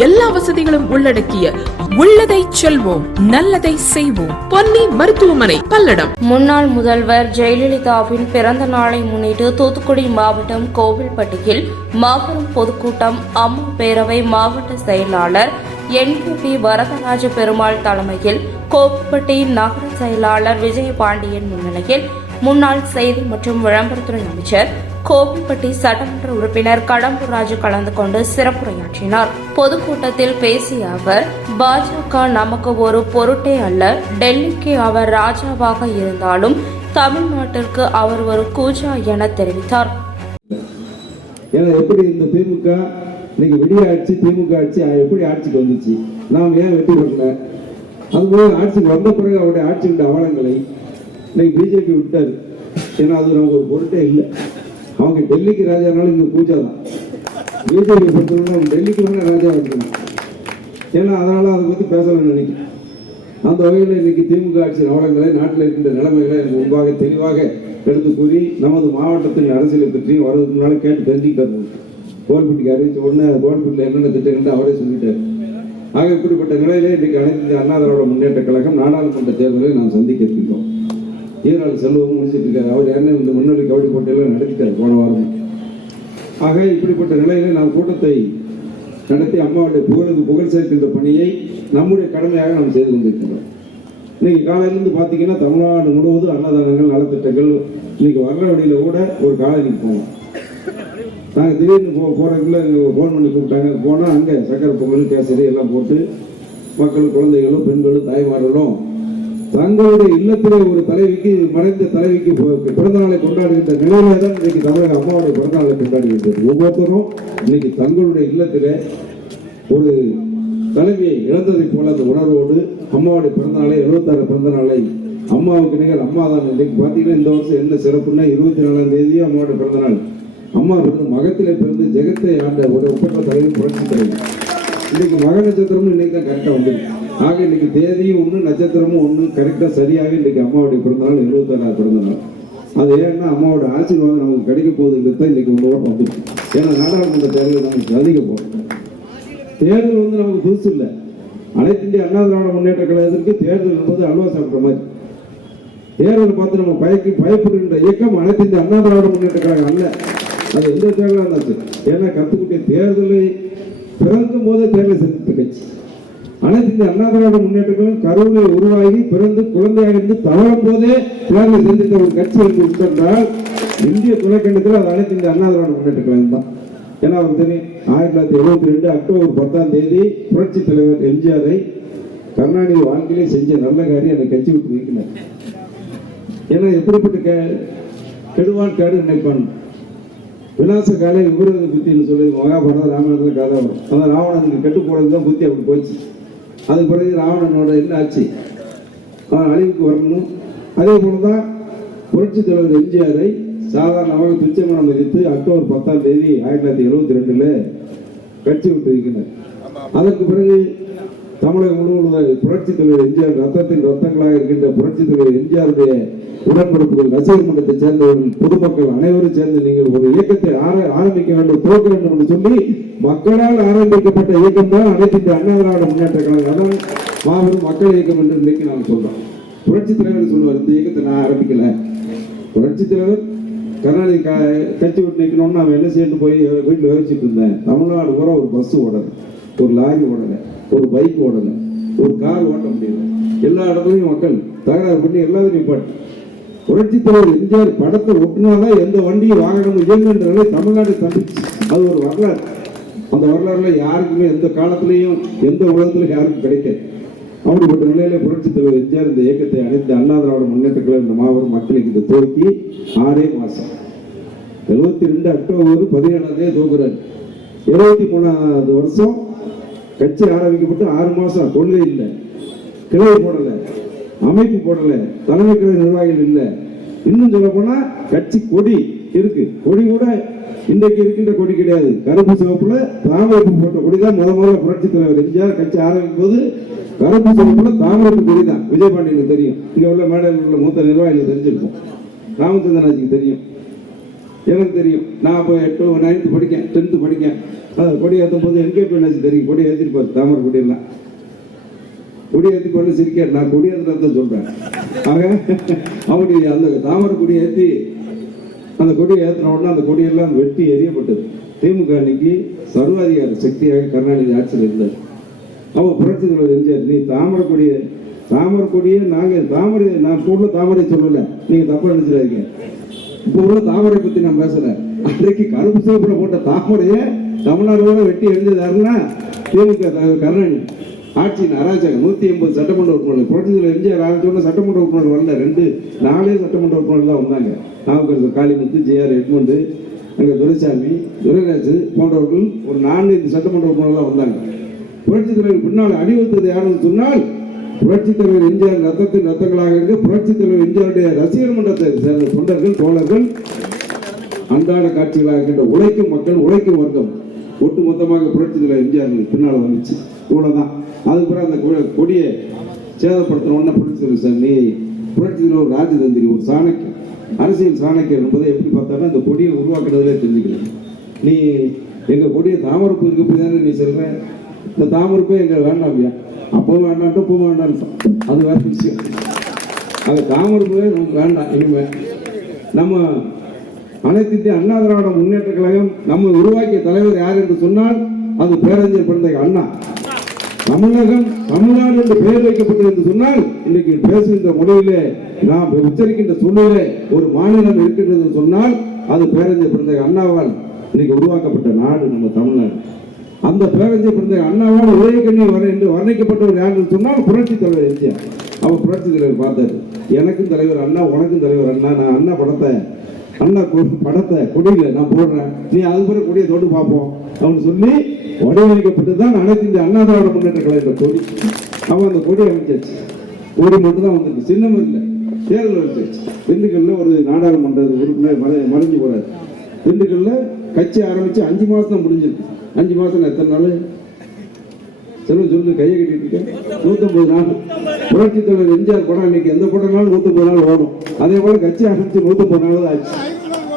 எல்லா வசதிகளும் உள்ளடக்கிய உள்ளதை செல்வோம் நல்லதை செய்வோம் பொன்னி மருத்துவமனை பல்லடம். முன்னாள் முதல்வர் ஜெயலலிதாவின் பிறந்த நாளை முன்னிட்டு தூத்துக்குடி மாவட்டம் கோவில்பட்டியில் மாபெரும் பொதுக்கூட்டம். அம்மா பேரவை மாவட்ட செயலாளர் NPP வரதராஜ பெருமாள் தலைமையில், கோவில்பட்டி நகர செயலாளர் விஜயபாண்டியன் முன்னிலையில், முன்னாள் செய்தி மற்றும் விளம்பரத்துறை அமைச்சர், கோவில்பட்டி சட்டமன்ற உறுப்பினர் கடம்பூர் ராஜு கலந்து கொண்டு சிறப்புரையாற்றினார். பொதுக்கூட்டத்தில் பேசிய அவர், பாஜக நமக்கு ஒரு பொருட்டே அல்ல, டெல்லிக்கு அவர் ராஜாவாக இருந்தாலும் தமிழ்நாட்டிற்கு அவர் ஒரு கூஜா என தெரிவித்தார். எப்படி இந்த திமுக இன்னைக்கு விடிய ஆட்சி, திமுக ஆட்சி எப்படி ஆட்சிக்கு வந்துச்சு, நாம் ஏன் வெற்றி பெறல? அதுபோல ஆட்சிக்கு வந்த பிறகு அவருடைய ஆட்சியுடைய அவலங்களை இன்னைக்கு பிஜேபி விட்டாரு. ஏன்னா அது நமக்கு ஒரு பொருட்டே இல்லை. அவங்க டெல்லிக்கு ராஜானாலும் இங்க பூஜா தான். பிஜேபி பொறுத்தவரை டெல்லிக்கு வேணா ராஜா வச்சுக்கணும். ஏன்னா அதனால அதை பத்தி பேசணும்னு நினைக்கிறேன். அந்த வகையில் இன்னைக்கு திமுக ஆட்சியின் அவலங்களை, நாட்டில் இருக்கின்ற நிலைமைகளை எனக்கு முன்பாக தெளிவாக எடுத்து கூறி நமது மாவட்டத்தின் அரசியலை பற்றியும் வருவதற்கு முன்னால கேட்டு தெரிஞ்சுக்கிட்டாரு. கோவில்பட்டிக்கு அறிவிச்ச உடனே கோவில்பட்டியில் என்னென்ன திட்டங்கள் அவரே சொல்லிட்டாரு. ஆக இப்படிப்பட்ட நிலையிலே இன்றைக்கு அனைத்து இந்திய அண்ணா திராவிட முன்னேற்ற கழகம் நாடாளுமன்ற தேர்தலை நாம் சந்திக்க இருக்கின்றோம். ஈரால் செல்வமும் முடிச்சிட்டு இருக்காரு. அவர் என்ன இந்த முன்னணி கபடி போட்டியெல்லாம் நடத்திட்டார் போன வாரம். ஆக இப்படிப்பட்ட நிலையில நாம் கூட்டத்தை நடத்தி அம்மாவுடைய புகழுக்கு புகழ் சேர்க்கின்ற பணியை நம்முடைய கடமையாக நாம் செய்து கொண்டிருக்கிறோம். இன்னைக்கு காலையிலிருந்து பார்த்தீங்கன்னா தமிழ்நாடு முழுவதும் அன்னதானங்கள், நலத்திட்டங்கள். இன்னைக்கு வர்ற வழியில கூட ஒரு காலைக்கு போனோம். நாங்கள் திடீர்னு போறதுக்குள்ள ஃபோன் பண்ணி கூப்பிட்டாங்க. போனால் அங்கே சக்கரை பொங்கல், கேசரி எல்லாம் போட்டு மக்கள், குழந்தைகளும், பெண்களும், தாய்மார்களும் தங்களுடைய இல்லத்திலே ஒரு தலைவிக்கு, மறைந்த தலைவிக்கு பிறந்தநாளை கொண்டாடுகின்ற நிலையிலே தான் இன்னைக்கு தமிழக அம்மாவுடைய பிறந்தநாளை கொண்டாடுகின்றது. ஒவ்வொருத்தரும் இன்னைக்கு தங்களுடைய இல்லத்திலே ஒரு தலைவியை இழந்ததை போல அந்த உணர்வோடு அம்மாவுடைய பிறந்தநாளை, 76 பிறந்த நாளை அம்மாவுக்கு நிகர் அம்மா தான். இன்னைக்கு பார்த்தீங்கன்னா இந்த வருஷம் என்ன சிறப்புன்னா 24ஆம் தேதி அம்மாவுடைய பிறந்தநாள். அம்மா பிறந்து மகத்திலே பிறந்து ஜெகத்தை ஆண்ட ஒரு ஒப்பற்ற தலைவி, புரட்சி தலைவி. இன்னைக்கு மக நட்சத்திரமும் இன்னைக்கு தான் கரெக்டாக வந்துருக்கு. ஆக இன்னைக்கு தேதியும் ஒன்று, நட்சத்திரமும் ஒன்று, கரெக்டாக சரியாக இன்னைக்கு அம்மாவுடைய பிறந்தநாள் 76ஆவது பிறந்தநாள். அது ஏன்னா அம்மாவோட ஆசீர்வாதம் நமக்கு கிடைக்க போகுதுங்கிறது தான் இன்னைக்கு உங்களோட வந்துருக்கு. ஏன்னா நாடாளுமன்ற தேர்தல் நமக்கு அதிக போகும். தேர்தல் நமக்கு புதுசு இல்லை. அனைத்து இந்திய அண்ணா திராவிட முன்னேற்ற கழகத்திற்கு தேர்தல் என்பது அல்வா சாப்பிட்ற மாதிரி. தேர்தலை பார்த்து நம்ம பயப்படுகின்ற இயக்கம் அனைத்து இந்திய அண்ணா திராவிட முன்னேற்ற கழகம் அல்ல. அது எந்த தேர்தலாக இருந்தாச்சு. ஏன்னா கத்துக்கிட்ட தேர்தலை பிறக்கும் போதே தேர்தலை சந்தித்த கட்சி அனைத்து இந்திய அண்ணா திராவிட முன்னேற்றங்களும் கருவிலை உருவாகி பிறந்து குழந்தையாக இருந்து தவறும் போதே தேர்தலை சந்தித்த ஒரு கட்சி என்று உட்கொண்டால் இந்திய துணைக்கண்டத்தில் அது அனைத்து இந்திய அண்ணா திராவிட முன்னேற்ற கழகம் தான். ஏன்னா அவர் தெரியும், 1972 அக்டோபர் 10ஆம் தேதி புரட்சி தலைவர் எம்ஜிஆரை கருணாநிதி வாழ்க்கையிலே செஞ்ச நல்ல காரியம் அந்த கட்சி விட்டு நீக்கினார். ஏன்னா எப்படிப்பட்ட கெடுவான் கேடு நினைப்பான். விநாச காலை விபரீத புத்தின்னு சொல்லி மகாபாரத ராமாயணத்தில் கதை வரும். அந்த ராவணனுக்கு கெட்டு போனது தான் புத்தி அப்படி போச்சு. அதுக்கு பிறகு ராவணனோட என்ன ஆச்சு, அழிவுக்கு வரணும். அதே போலதான் புரட்சி தலைவர் எம்ஜிஆரை சாதாரணமாக துச்சமனம் மதித்து அக்டோபர் 10ஆம் தேதி 1972 கட்சி விட்டு இருக்கிறார். அதற்கு பிறகு தமிழகம் முழுவதும் புரட்சி தலைவர் எம்ஜிஆர் ரத்தத்தின் ரத்தங்களாக இருக்கின்ற புரட்சி தலைவர் எம்ஜிஆருடைய உடன்பிறப்புகள், ரசிகர் மன்றத்தை சேர்ந்தவர்கள், பொதுமக்கள் அனைவரும் சேர்ந்து நீங்கள் ஒரு இயக்கத்தை ஆரம்பிக்க வேண்டும், துவக்க வேண்டும் என்று சொல்லி மக்களால் ஆரம்பிக்கப்பட்ட இயக்கம் தான் அனைத்து இந்திய அண்ணா திராவிட முன்னேற்ற கழகம். அதான் மாபெரும் மக்கள் இயக்கம் என்று இன்னைக்கு நாம் சொல்றோம். புரட்சி தலைவர் சொல்லுவார், இந்த இயக்கத்தை நான் ஆரம்பிக்கல. புரட்சி தலைவர் கருணாநிதி கட்சி விட்டு நிற்கணும்னு நான் என்ன செய்யணும் போய் வீட்டில் யோசிச்சுட்டு இருந்தேன். தமிழ்நாடு கூட ஒரு பஸ் ஓடலை, ஒரு லாரி ஓடலை, ஒரு பைக் ஓடலை, ஒரு கார் ஓட்ட முடியல. எல்லா இடத்துலையும் மக்கள் தகராறு பண்ணி எல்லாத்தையும் பாட்டு. புரட்சி தலைவர் எம்ஜிஆர் படத்தை ஒட்டினாதான் எந்த வண்டியும் வாகனம் இயங்குன்றதை தமிழ்நாடு தந்துச்சு. அது ஒரு வரலாறு. அந்த வரலாறுல யாருக்குமே எந்த காலத்திலையும் எந்த உலகத்திலும் யாருக்கும் கிடைக்காது. அப்படிப்பட்ட நிலையில புரட்சி தலைவர் எம்ஜிஆர் இந்த இயக்கத்தை அனைத்து அண்ணா திராவிட முன்னேற்ற கழகம் இந்த மாபெரும் மக்களுக்கு இந்த துவக்கி 6 மாசம் 72 அக்டோபர் 17ஆம் தேதி துவக்குறாரு. 73வது வருஷம் கட்சி ஆரம்பிக்கப்பட்டு 6 மாசம் கொள்கை இல்லை, கிளை போடல, அமைப்பு போடல, தலைமை கழக நிர்வாகிகள் இல்லை. இன்னும் சொல்ல போனா கட்சி கொடி இருக்கு, கொடி கூட இன்றைக்கு இருக்கின்ற கொடி கிடையாது. கருப்பு சிவப்புல தாமரைப்பு போட்ட கொடி தான் முதல்ல புரட்சி தலைவர் எம்ஜிஆர் கட்சி ஆரம்பிக்கும் போது கருப்பு சிவப்புல தாமரைப்பு கொடி தான். விஜயபாண்டியனுக்கு தெரியும், இங்க உள்ள மேடையில் உள்ள மூத்த நிர்வாகிகள் தெரிஞ்சிருக்கும், ராமச்சந்திரனாஜிக்கு தெரியும். எனக்கு தெரியும். நான் இப்போ 9th படிக்கேன், 10th படிக்கேன். கொடி ஏற்றும் போது என்கேபி என்னாச்சு தெரியும். கொடி ஏற்றிருப்பார், தாமரை கொடியெல்லாம் கொடி ஏற்றி கொண்டு சிரிக்கார். நான் கொடி ஏற்றுறத சொல்கிறேன். ஆக அப்படி அந்த தாமரை கொடி ஏற்றி அந்த கொடியை ஏற்றின உடனே அந்த கொடியெல்லாம் வெட்டி எரியப்பட்டது. திமுக அன்னைக்கு சர்வாதிகார சக்தியாக கருணாநிதி ஆட்சியில் இருந்தார். அப்போ புரட்சி தலைவர் எம்ஜிஆர், நீ தாமரை கொடியே நான் உள்ள தாமரை சொல்லலை, நீங்கள் தப்பு நினைச்சிடாதீங்க. இப்போ உள்ள தாமரை பற்றி நான் பேசுகிறேன். அன்றைக்கு கருப்பு சிவப்புல போட்ட தாமரையை தமிழ்நாடோட வெட்டி எழுந்ததாருன்னா திமுக கருணாநிதி ஆட்சியின் அராஜகம். 180 சட்டமன்ற உறுப்பினர்கள் புரட்சி தலைவர் எம்ஜிஆர் ஆரம்பிச்சோன்னா சட்டமன்ற உறுப்பினர் வரல, 4 சட்டமன்ற உறுப்பினர்கள் தான் வந்தாங்க. நாமக்கல் காளிமுத்து, ஜேஆர் எட்மண்டு, அங்கே துரைசாமி, துரைராஜு போன்றவர்கள் ஒரு 4 சட்டமன்ற உறுப்பினர்கள் வந்தாங்க. புரட்சி தலைவர் பின்னால் அணிவகுத்தது யாருன்னு சொன்னால் புரட்சி தலைவர் எம்ஜிஆர் ரத்தத்தின் ரத்தங்களாக இருக்க புரட்சி தலைவர் எம்ஜிஆருடைய ரசிகர் மன்றத்தை சேர்ந்த தொண்டர்கள், தோழர்கள், அன்றாட காட்சிகளாக இருக்கின்ற உழைக்கும் மக்கள், உழைக்கும் வர்க்கம் ஒட்டுமொத்தமாக புரட்சி தலைவர் எம்ஜிஆர் பின்னால் வந்துச்சு. இவ்வளவுதான். அதுக்கு பிறகு அந்த கொடியை சேதப்படுத்தின உடனே புரட்சி தலைவர் சார், நீ புரட்சி தலைவர் ராஜதந்திரி, ஒரு சாணக்கியம், அரசியல் சாணக்கியம் என்பதை எப்படி பார்த்தாலும் அந்த கொடியை உருவாக்குறதுலே தெரிஞ்சுக்கலாம். நீ எங்கள் கொடியை தாமரைப்பூ இருக்கு தானே நீ சொல்ற, இந்த தாமரைப்பூ எங்கள் வேண்டாம்யா, அப்போ வேண்டாம் பூ வேண்டாம், அது வேற விஷயம். அது தாமரைப்பூவே நமக்கு வேண்டாம். இனிமே நம்ம அனைத்து இந்திய அண்ணா திராவிட முன்னேற்ற கழகம் நம்ம உருவாக்கிய தலைவர் யார் என்று சொன்னால் அது பேரறிஞர் பிறந்த அண்ணா. தமிழ்நாடு என்று பெயர் வைக்கப்பட்டது என்று சொன்னால் இன்றைக்கு பேசுகின்ற மொழியிலே நாம் உச்சரிக்கின்ற சொல்லிலே ஒரு மாநிலம் இருக்கின்றது சொன்னால் அது பேரறிஞர் பிறந்த அண்ணாவால் இன்னைக்கு உருவாக்கப்பட்ட நாடு நம்ம தமிழ்நாடு. அந்த பேரறிஞர் பிறந்த அண்ணாவால் உதயகண்ணி என்று வர்ணிக்கப்பட்டவர் யார் என்று சொன்னால் புரட்சி தலைவர் எம்ஜிஆர். அவர் புரட்சி தலைவர் பார்த்தாரு, எனக்கும் தலைவர் அண்ணா, உனக்கும் தலைவர் அண்ணா, நான் அண்ணா படத்தை கொடியில நான் போடுறேன், நீ அது பிறகு கொடியை தொட்டு பார்ப்போம் அப்படின்னு சொல்லி வடிவமைக்கப்பட்டு தான் அனைத்து இந்த அண்ணா திராவிட முன்னேற்ற கழக கொடி. அவன் அந்த கொடி அமைச்சாச்சு. கொடி மட்டும் தான் வந்துருக்கு, சின்னம் இல்லை. தேர்தல் வச்சாச்சு. திண்டுக்கல்ல ஒரு நாடாளுமன்ற உறுப்பினர் மறைஞ்சு போறாரு. திண்டுக்கல்ல கட்சி ஆரம்பிச்சு 5 மாசம் தான் முடிஞ்சிருக்கு. 5 மாசம் எத்தனை நாள் சொல்லு கையை கட்டிட்டு இருக்கேன். 150 நாள். புரட்சி தலைவர் எம்ஜிஆர் படம் இன்னைக்கு எந்த படம்னாலும் 150 நாள் ஓடும். அதே போல கட்சி ஆரம்பிச்சு 150 நாள் தான் ஆச்சு.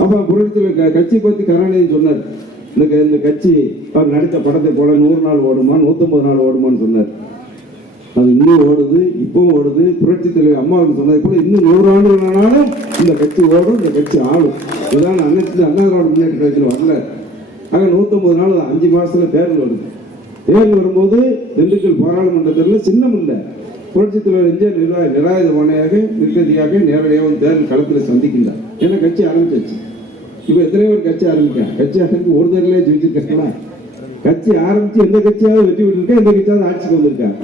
அப்ப புரட்சி தலைவர் கட்சி பத்தி கருணாநிதி சொன்னார், இந்த கட்சி அவர் நடித்த படத்தை போல 100 நாள் ஓடுமா 150 நாள் ஓடுமான்னு சொன்னார். அது இன்னும் ஓடுது, இப்பவும் ஓடுது. புரட்சி தலைவர் அம்மாவுக்கு சொன்னது போல இன்னும் 100 ஆண்டுகள் ஆனாலும் இந்த கட்சி ஓடும், இந்த கட்சி ஆளும். இதுதான் அன்னைக்கு அண்ணா திராவிட முன்னேற்ற கழகத்தில் வரல. ஆக 150 நாள் 5 மாசத்துல தேர்தல் வருது. தேர்தல் வரும்போது திண்டுக்கல் பாராளுமன்றத்தில் சின்னம் இல்லை. புரட்சி தலைவர் எம்ஜிஆர் நிராயுதபாணியாக நிர்கதியாக நேரடியாக தேர்தல் களத்தில் சந்திக்கின்றார். ஏன்னா கட்சி ஆரம்பிச்சாச்சு. இப்ப எத்தனை பேர் கட்சி ஆரம்பிக்க ஆரம்பிச்சு ஒரு தேர்தலே ஜெயிச்சிருக்கா? கட்சி ஆரம்பிச்சு எந்த கட்சியாவது வெற்றி பெற்றிருக்கா? எந்த கட்சியாவது ஆட்சிக்கு வந்திருக்காங்க?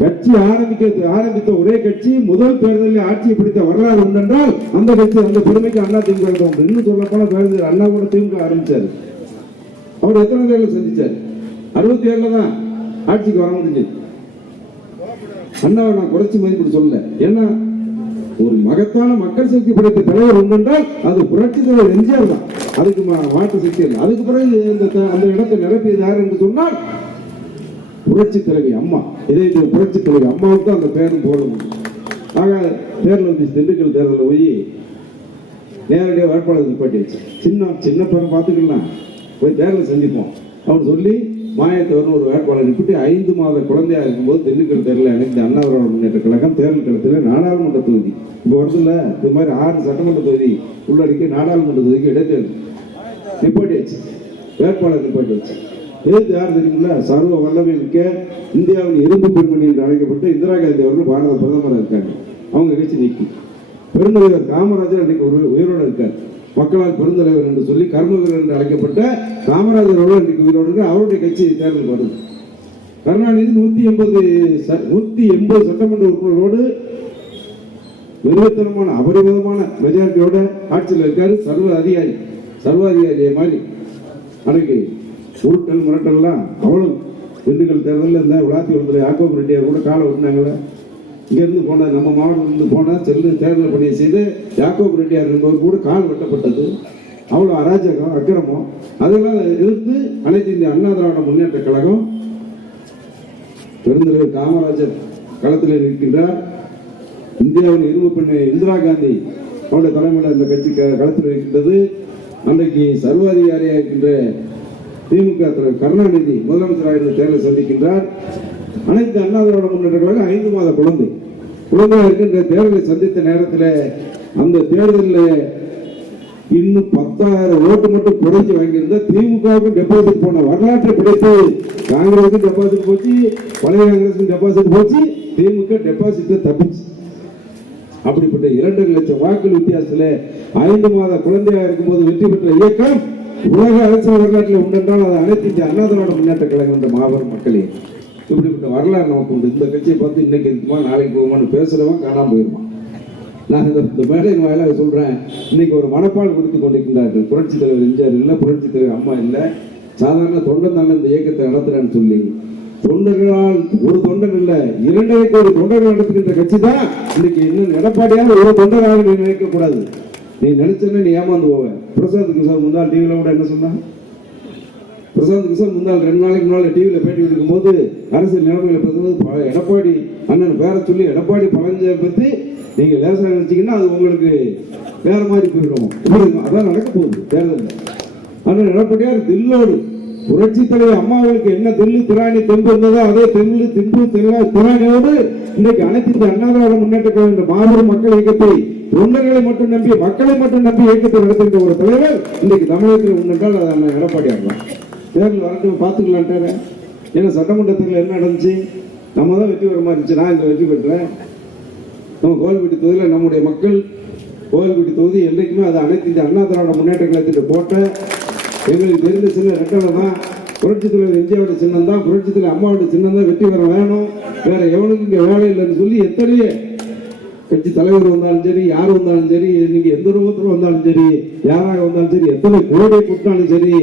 கட்சி ஆரம்பித்த ஒரே கட்சி முதல் தேர்தலில் ஆட்சியை பிடித்த வரலாறு உண்டென்றால் அந்த கட்சி, அந்த பெருமைக்கு அண்ணா திமுக உண்டு. இன்னும் சொல்ல போன பேருந்து அண்ணா கூட திமுக ஆரம்பிச்சாரு. அவர் எத்தனை தேர்தல் சந்திச்சார்? 67 தான் ஆட்சிக்கு வர முடிஞ்சது. அண்ணாவை நான் குறைச்சி மதிப்பிட்டு சொல்லல. ஏன்னா ஒரு மகத்தான மக்கள் சக்தி படைத்த தலைவர் உண்டென்றால் அது புரட்சி தலைவர் எம்ஜிஆர் தான். அதுக்கு மாற்று சக்தி இல்லை. அதுக்கு பிறகு அந்த இடத்தை நிரப்பியது யார் என்று சொன்னால் புரட்சி தலைவி அம்மா. இதே புரட்சி தலைவி அம்மாவுக்கு அந்த பேரும் போடணும். ஆக தேர்தல் வந்து திண்டுக்கல் தேர்தலில் போய் நேரடியாக வேட்பாளர் நிப்பாட்டியாச்சு. சின்ன பேரை பார்த்துக்கலாம், போய் தேர்தல் செஞ்சுப்போம் அவன் சொல்லி மாயத்தவர்னு ஒரு வேட்பாளர் நிப்பிட்டு 5 மாத குழந்தையா இருக்கும்போது திண்டுக்கல் தேர்தலில் அனைத்து அண்ணா திராவிட முன்னேற்ற கழகம் தேர்தல் களத்தில் நாடாளுமன்ற தொகுதி இப்போ வருதுல, இது மாதிரி 6 சட்டமன்ற தொகுதி உள்ளடக்கி நாடாளுமன்ற தொகுதிக்கு இடைத்தேர்தல் நிப்பாட்டியாச்சு. வேட்பாளர் நிப்பாட்டியாச்சு. எதிர்த்து யார் தெரியுங்களா? சர்வ வல்லமை மிக்க இந்தியாவின் இரும்பு பெண்மணி என்று அழைக்கப்பட்டு இந்திரா காந்தி அவர்கள் பாரத பிரதமராக இருக்காங்க. அவங்க கட்சி நீக்கி பெருந்தலைவர் காமராஜர் அன்னைக்கு ஒரு உயிரோடு இருக்கார். மக்களால் பெருந்தலைவர் என்று சொல்லி கர்ம வீரர் என்று அழைக்கப்பட்ட காமராஜரோடு இன்றைக்கு உயிரோடு இருக்க அவருடைய கட்சி தேர்தல் வருது. கருணாநிதி 180 சட்டமன்ற உறுப்பினரோடு நிறுவனமான அபரிமிதமான மெஜாரிட்டியோட ஆட்சியில் இருக்காரு. சர்வாதிகாரியை மாதிரி அன்னைக்கு உருட்டல் மிரட்டல்லாம் அவ்வளவு. திண்டுக்கல் தேர்தலில் இருந்த விளாத்தி ஒருத்தர் யாக்கோப் ரெட்டியார் கூட காலை விட்டுனாங்களே. இங்கேருந்து போன நம்ம மாவட்டத்திலிருந்து போனால் தேர்தல் பணியை செய்து யாக்கோப் ரெட்டியார் என்பவர் கூட கால் வெட்டப்பட்டது. அவ்வளோ அராஜகம், அக்கிரமம். அதெல்லாம் எதிர்த்து அனைத்து இந்திய அண்ணா திராவிட முன்னேற்ற கழகம் பெருந்தலைவர் காமராஜர் களத்தில் நிற்கின்றார். இந்தியாவின் இரும்பு பெண்ணை இந்திரா காந்தி அவருடைய தலைமையில் இந்த கட்சி களத்தில் இருக்கின்றது. அன்றைக்கு சர்வாதிகாரியாக இருக்கின்ற திமுக தலைவர் கருணாநிதி முதலமைச்சராக இருந்த தேர்தலை சந்திக்கின்றார். அனைத்து அண்ணா திராவிட முன்னேற்ற கழகம் 5 மாத குழந்தையாக இருக்கின்ற தேர்தலை சந்தித்த நேரத்தில் அந்த தேர்தலில் இன்னும் 10,000 ஓட்டு மட்டும் குறைச்சி வாங்கியிருந்தா திமுகவுக்கும் டெபாசிட் போன வரலாற்றை பிடித்து காங்கிரஸுக்கும் டெபாசிட் போச்சு, பழைய காங்கிரஸுக்கும் டெபாசிட் போச்சு, திமுக டெபாசிட் தப்பிச்சு. அப்படிப்பட்ட 2.5 லட்சம் வாக்குகள் வித்தியாசத்தில் 5 மாத குழந்தையாக இருக்கும்போது வெற்றி பெற்ற இயக்கம் உலக அரசியல் வரலாற்றில் உண்டென்றால் அது அனைத்து இந்திய அண்ணா திராவிட முன்னேற்ற கழகம் என்ற மாபெரும் மக்களே. இப்படிப்பட்ட வரலாறு நமக்கு உண்டு. இந்த கட்சியை பார்த்து இன்னைக்கு இருக்குமா நாளைக்கு போகுமான்னு பேசுறவன் காணாமல் போயிடுவான். நான் இந்த மேடையின் வாயிலாக சொல்றேன், இன்னைக்கு ஒரு மனப்பால் கொடுத்து கொண்டிருக்கின்றார்கள். புரட்சி தலைவர் எம்ஜிஆர் இல்லை, புரட்சி தலைவர் அம்மா இல்லை, சாதாரண தொண்டன் தானே இந்த இயக்கத்தை நடத்துறேன்னு சொல்லி தொண்டர்களால் ஒரு தொண்டன் இல்லை 2 கோடி தொண்டர்கள் நடத்துகின்ற கட்சி தான் இன்னைக்கு. இன்னும் எடப்பாடியாக ஒரு தொண்டராக நீ நினைக்க கூடாது. நீ நினைச்சேன்னா நீ ஏமாந்து போவ. பிரசாந்த் கிஷோர் முன்னாள் டிவியில கூட என்ன சொன்னா, பிரசாந்த் கிஷோர் முன்னாள் 2 நாளைக்கு முன்னாள் டிவியில பேட்டி எடுக்கும் போது அரசியல் நிலைமைகளை பேசும்போது எடப்பாடி அண்ணன் பேர சொல்லி எடப்பாடி பழனிசாமி பத்தி நீங்க லேசாக நினைச்சீங்கன்னா அது உங்களுக்கு வேற மாதிரி போயிடும். அதான் நடக்க போகுது தேர்தலில். அண்ணன் எடப்பாடியார் தில்லோடு புரட்சி தலைவர் அம்மாவுக்கு என்ன தில்லு திராணி தெம்பு இருந்ததோ அதே தெல்லு திம்பு திராணியோடு இன்னைக்கு அனைத்து இந்த அண்ணா திராவிட முன்னேற்ற கழக மாபெரும் மக்கள் இயக்கத்தை தொண்டர்களை மட்டும் நம்பி மக்களை மட்டும் நம்பி இயக்கத்தை நடத்துகின்ற ஒரு தலைவர் இன்னைக்கு தமிழகத்தில் உண்டென்றால் அது அண்ணன் எடப்பாடியார் தான். தேர்தல் வரட்டும் பார்த்துக்கலான்ட்டாரு. ஏன்னா சட்டமன்றத்தில் என்ன நடந்துச்சு, நம்ம தான் வெற்றி பெற மாதிரி இருந்துச்சு. நான் இந்த வெற்றி பெற்றேன். நம்ம கோவில்பட்டி தொகுதியில் நம்முடைய மக்கள் கோவில்பட்டி தொகுதி என்றைக்குமே அது அனைத்து இந்த அண்ணா திராவிட முன்னேற்ற கழகத்தின் கோட்டை. எங்களுக்கு தெரிந்த சின்ன ரெட்டலை தான் புரட்சி தலைவர் எம்ஜிஆரோட சின்னம் தான், புரட்சி தலைவர் அம்மாவோட சின்னம் தான். வெற்றி பெற வேணும், வேற எவனுக்கு இங்கே வேலை இல்லைன்னு சொல்லி எத்தனையோ கட்சி தலைவர் வந்தாலும் சரி, யார் வந்தாலும் சரி, நீங்க எந்த ரூபத்தில் வந்தாலும் சரி, யாராக வந்தாலும் சரி, எத்தனை கோடை கொடுத்தாலும் சரி,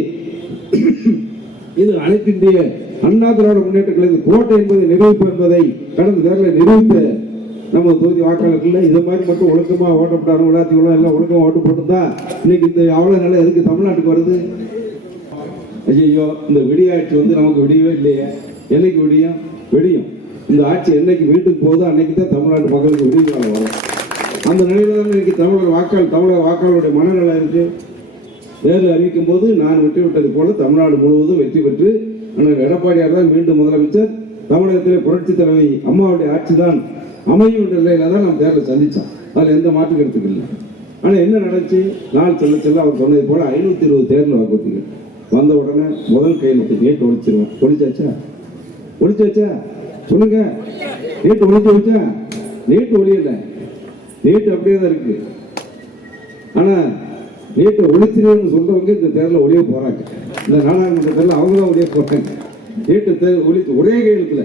இது அனைத்து இந்திய அண்ணா திராவிட முன்னேற்ற கழக கோட்டை என்பதை நிரூபிப்பு என்பதை கடந்த தேர்தலை நிரூபித்த நம்ம தொகுதி வாக்காளர்கள் இதை மாதிரி மட்டும் ஒழுக்கமா ஓட்டப்படாது, விழாத்திகளும் எல்லாம் ஒழுக்கமா ஓட்டு போட்டுதான் இன்னைக்கு இந்த அவ்வளவு நிலை எதுக்கு தமிழ்நாட்டுக்கு வருது? ஐயோ, இந்த விடியாட்சி நமக்கு விடியவே இல்லையே. என்னைக்கு விடியும்? இந்த ஆட்சி என்னைக்கு வீட்டுக்கு போகுதோ அன்னைக்கு தான் தமிழ்நாட்டு மக்களுக்கு விடிவு காலம் வரும். அந்த நிலையில தான் இன்னைக்கு தமிழக வாக்காளருடைய மனநிலை இருக்கு. தேர்தல் அறிவிக்கும் போது நான் வெற்றி பெற்றது போல தமிழ்நாடு முழுவதும் வெற்றி பெற்று எடப்பாடியார் தான் மீண்டும் முதலமைச்சர், தமிழகத்திலே புரட்சி தலைவி அம்மாவுடைய ஆட்சி தான் அமையும் என்ற நிலையில தான் நம்ம தேர்தலை சந்திச்சோம். அதில் எந்த மாற்று கருத்துக்கு இல்லை. ஆனால் என்ன நடந்துச்சு, நாள் செல்ல செல்ல அவர் சொன்னது போல 520 தேர்தல் வாக்குறுதிகள் வந்த உடனே முதல் கையெழுத்து நேற்று ஒழிச்சிருவோம். ஒழிச்சாச்சா சொல்லுங்க. நேற்று ஒழிச்சு வச்சா? நேற்று ஒழியல, நேற்று அப்படியே தான் இருக்கு. ஆனா நேற்று ஒழிச்சிருன்னு சொல்றவங்க இந்த தேர்தலில் ஒழிய போறாங்க. இந்த நாடாளுமன்ற தேர்தல் அவங்க தான் ஒழிய போறாங்க. நேற்று ஒழிச்சு ஒரே கையெழுத்துல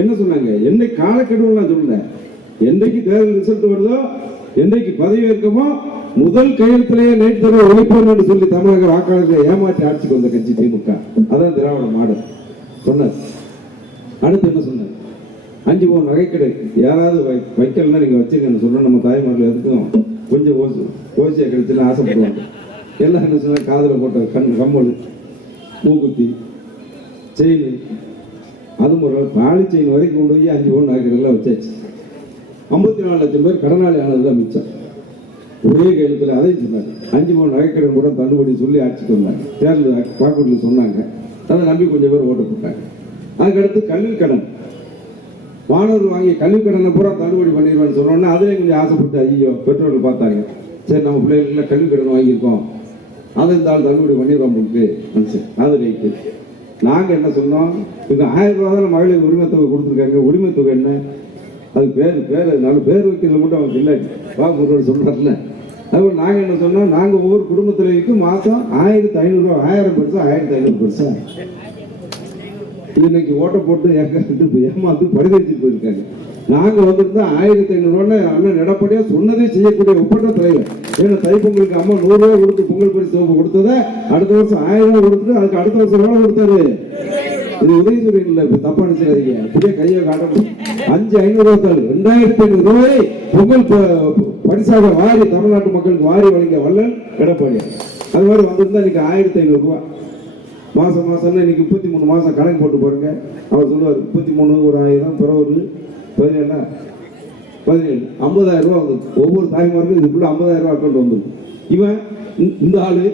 என்ன சொன்னாங்க, என்னைக்கு காலக்கெடுவில் நான் சொல்லல, என்றைக்கு தேர்தல் ரிசல்ட் வருதோ, என்றைக்கு பதவி ஏற்கமோ முதல் கையெழுத்திலேயே நேற்று தடவை ஒழிப்போம் என்று சொல்லி தமிழக வாக்காளர்களை ஏமாற்றி ஆட்சிக்கு வந்த கட்சி திமுக. அதான் திராவிட மாடல் சொன்னார். அடுத்து என்ன சொன்னார், 5 பவுன் நகைக்கடை யாராவது வைக்கலன்னா நீங்க வச்சுக்கன்னு சொன்னா நம்ம தாய்மார்கள் எதுக்கும் கொஞ்சம் ஓசியா கிடைச்சுன்னு ஆசைப்படுவாங்க. எல்லாம் என்ன சொன்னா, காதல போட்ட கம்மல், மூக்குத்தி, செயின், அது ஒரு தாலி செயின் வரைக்கும் கொண்டு போய் 5 பவுன் நகைக்கடைலாம் வச்சாச்சு. 54 லட்சம் பேர் கடனாளி ஆனதுதான் மிச்சம். ஒரே கையெழுத்துல அதையும் சொன்னாங்க. 5 பவுன் நகைக்கடன் கூட தள்ளுபடி சொல்லி ஆட்சிக்கு வந்தாங்க. தேர்தல் வாக்குறுதியில் சொன்னாங்க. அதை நம்பி கொஞ்சம் பேர் ஓட்டு போட்டாங்க. அதுக்கடுத்து கல்வி கடன், மாணவர்கள் வாங்கிய கல்வி கடனை பூரா தள்ளுபடி பண்ணிடுவான்னு சொன்னோன்னா அதிலே கொஞ்சம் ஆசைப்பட்டு ஐயோ பெற்றோர்கள் பார்த்தாங்க, சரி நம்ம பிள்ளைகளுக்கு கல்வி கடன் வாங்கியிருக்கோம், அதை இந்த ஆள் தள்ளுபடி பண்ணிடுவோம் உங்களுக்கு. அது ரைட்டு. நாங்கள் என்ன சொன்னோம், இது 1000 ரூபா தான் மகளிர் உரிமை தொகை கொடுத்துருக்காங்க. உரிமை தொகை என்ன, அது பேர் நல்ல பேர் வைக்கிறது மட்டும் அவங்க இல்லை முருகன் சொல்றாருல. அதுபோல் நாங்கள் என்ன சொன்னோம், நாங்கள் ஒவ்வொரு குடும்பத்தினருக்கு மாதம் 1500 ரூபா, 1000 பெருசா 1500 பெருசா இன்னைக்கு ஓட்ட போட்டு ஏமாந்து பரிதவிச்சுட்டு போயிருக்காங்க. நாங்கள் வந்திருந்தா 1500 ரூபான்னு அண்ணன் எடப்பாடியா சொன்னதே செய்யக்கூடிய ஒப்பற்ற தலைவர். ஏன்னா தைப்பொங்கலுக்கு அம்மா 100 ரூபா கொடுத்து பொங்கல் பரிசு தொகுப்பு கொடுத்ததை அடுத்த வருஷம் 1000 ரூபா கொடுத்துட்டு அதுக்கு அடுத்த வருஷம் எவ்வளவு கொடுத்தாரு? இது உதயசூரியன் இல்லை, இப்ப தப்பா நினைச்சாதீங்க. அப்படியே கையை காட்டணும். 500 ரூபாய் 2500 ரூபாய் பொங்கல் பரிசாக வாரி தமிழ்நாட்டு மக்களுக்கு வாரி வழங்கிய வள்ளல் எடப்பாடியா. அது மாதிரி வந்திருந்தா இன்னைக்கு 1500 ரூபாய் மாசம் மாசம்னா இன்னைக்கு 33 மாசம் கணக்கு போட்டு பாருங்க. அவர் சொல்லுவார் 33 ஒரு 1000 பிறகு ஒரு 17 50,000 ரூபா வந்து ஒவ்வொரு தாய்மாருக்கும் இதுக்குள்ள 50,000 ரூபா அக்கௌண்ட் வந்துருக்கு. இவன் இந்த ஆளு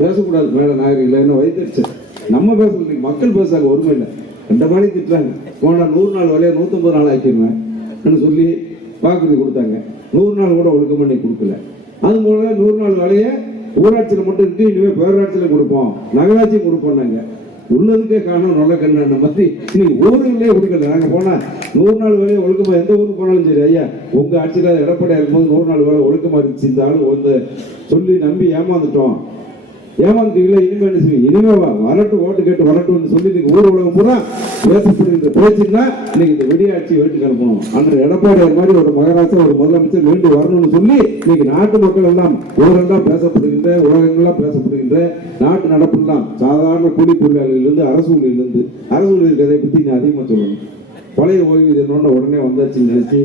பேசக்கூடாது மேடம் நாகரிகம் இல்லைன்னு வைத்தறிச்சு நம்ம பேசல, மக்கள் பேசாங்க, ஒருமை இல்லை. ரெண்டு மாதிரி திட்டுறாங்க. போனா 100 நாள் வேலையை 150 நாள் ஆக்கிடுவேன் சொல்லி வாக்குறுதி கொடுத்தாங்க. 100 நாள் கூட ஒழுக்கம் பண்ணி கொடுக்கல. அது மூலம் 100 நாள் வேலையை ஊராட்சியில் மட்டும் இருக்கு, இனிமேல் பேரூராட்சியில் கொடுப்போம், நகராட்சியும் கொடுப்போம்னாங்க. உள்ளதுக்கே காணும் நல்ல கண்ணு மத்தி இன்னைக்கு ஊருங்களே கொடுக்கல. நாங்கள் போனால் 100 நாள் வேலையை ஒழுக்கமாக எந்த ஊருக்கு போனாலும் சரி, ஐயா உங்கள் ஆட்சியில் எடப்பாடியாக இருக்கும்போது 100 நாள் வேலை ஒழுக்கமாக இருந்துச்சு, இந்த ஆள் வந்து சொல்லி நம்பி ஏமாந்துட்டோம், ஏமாந்துட்டீங்களா, இனிமே என்ன செய்வீங்க, இனிமே வரட்டும் ஓட்டு கேட்டு வரட்டும்னு சொல்லி இன்னைக்கு ஊர் உலகம் பூரா பேசப்படுகின்ற பேச்சுன்னா இன்னைக்கு இந்த வெடியாட்சி வீட்டுக்கு அனுப்பணும். அன்று எடப்பாடியார் மாதிரி ஒரு மகாராஷ்டிரா ஒரு முதலமைச்சர் மீண்டு வரணும்னு சொல்லி இன்னைக்கு நாட்டு மக்கள் எல்லாம் ஊரெல்லாம் பேசப்படுகின்ற, உலகங்கள்லாம் பேசப்படுகின்ற நாட்டு நடப்பெல்லாம் சாதாரண கூலி தொழிலாளிகளிலிருந்து அரசு ஊழியிலிருந்து அரசு ஊழியர் கதையை பற்றி நீ அதிகமாக சொல்லணும். பழைய ஓய்வூதியம் உடனே வந்தாச்சுன்னு நினைச்சு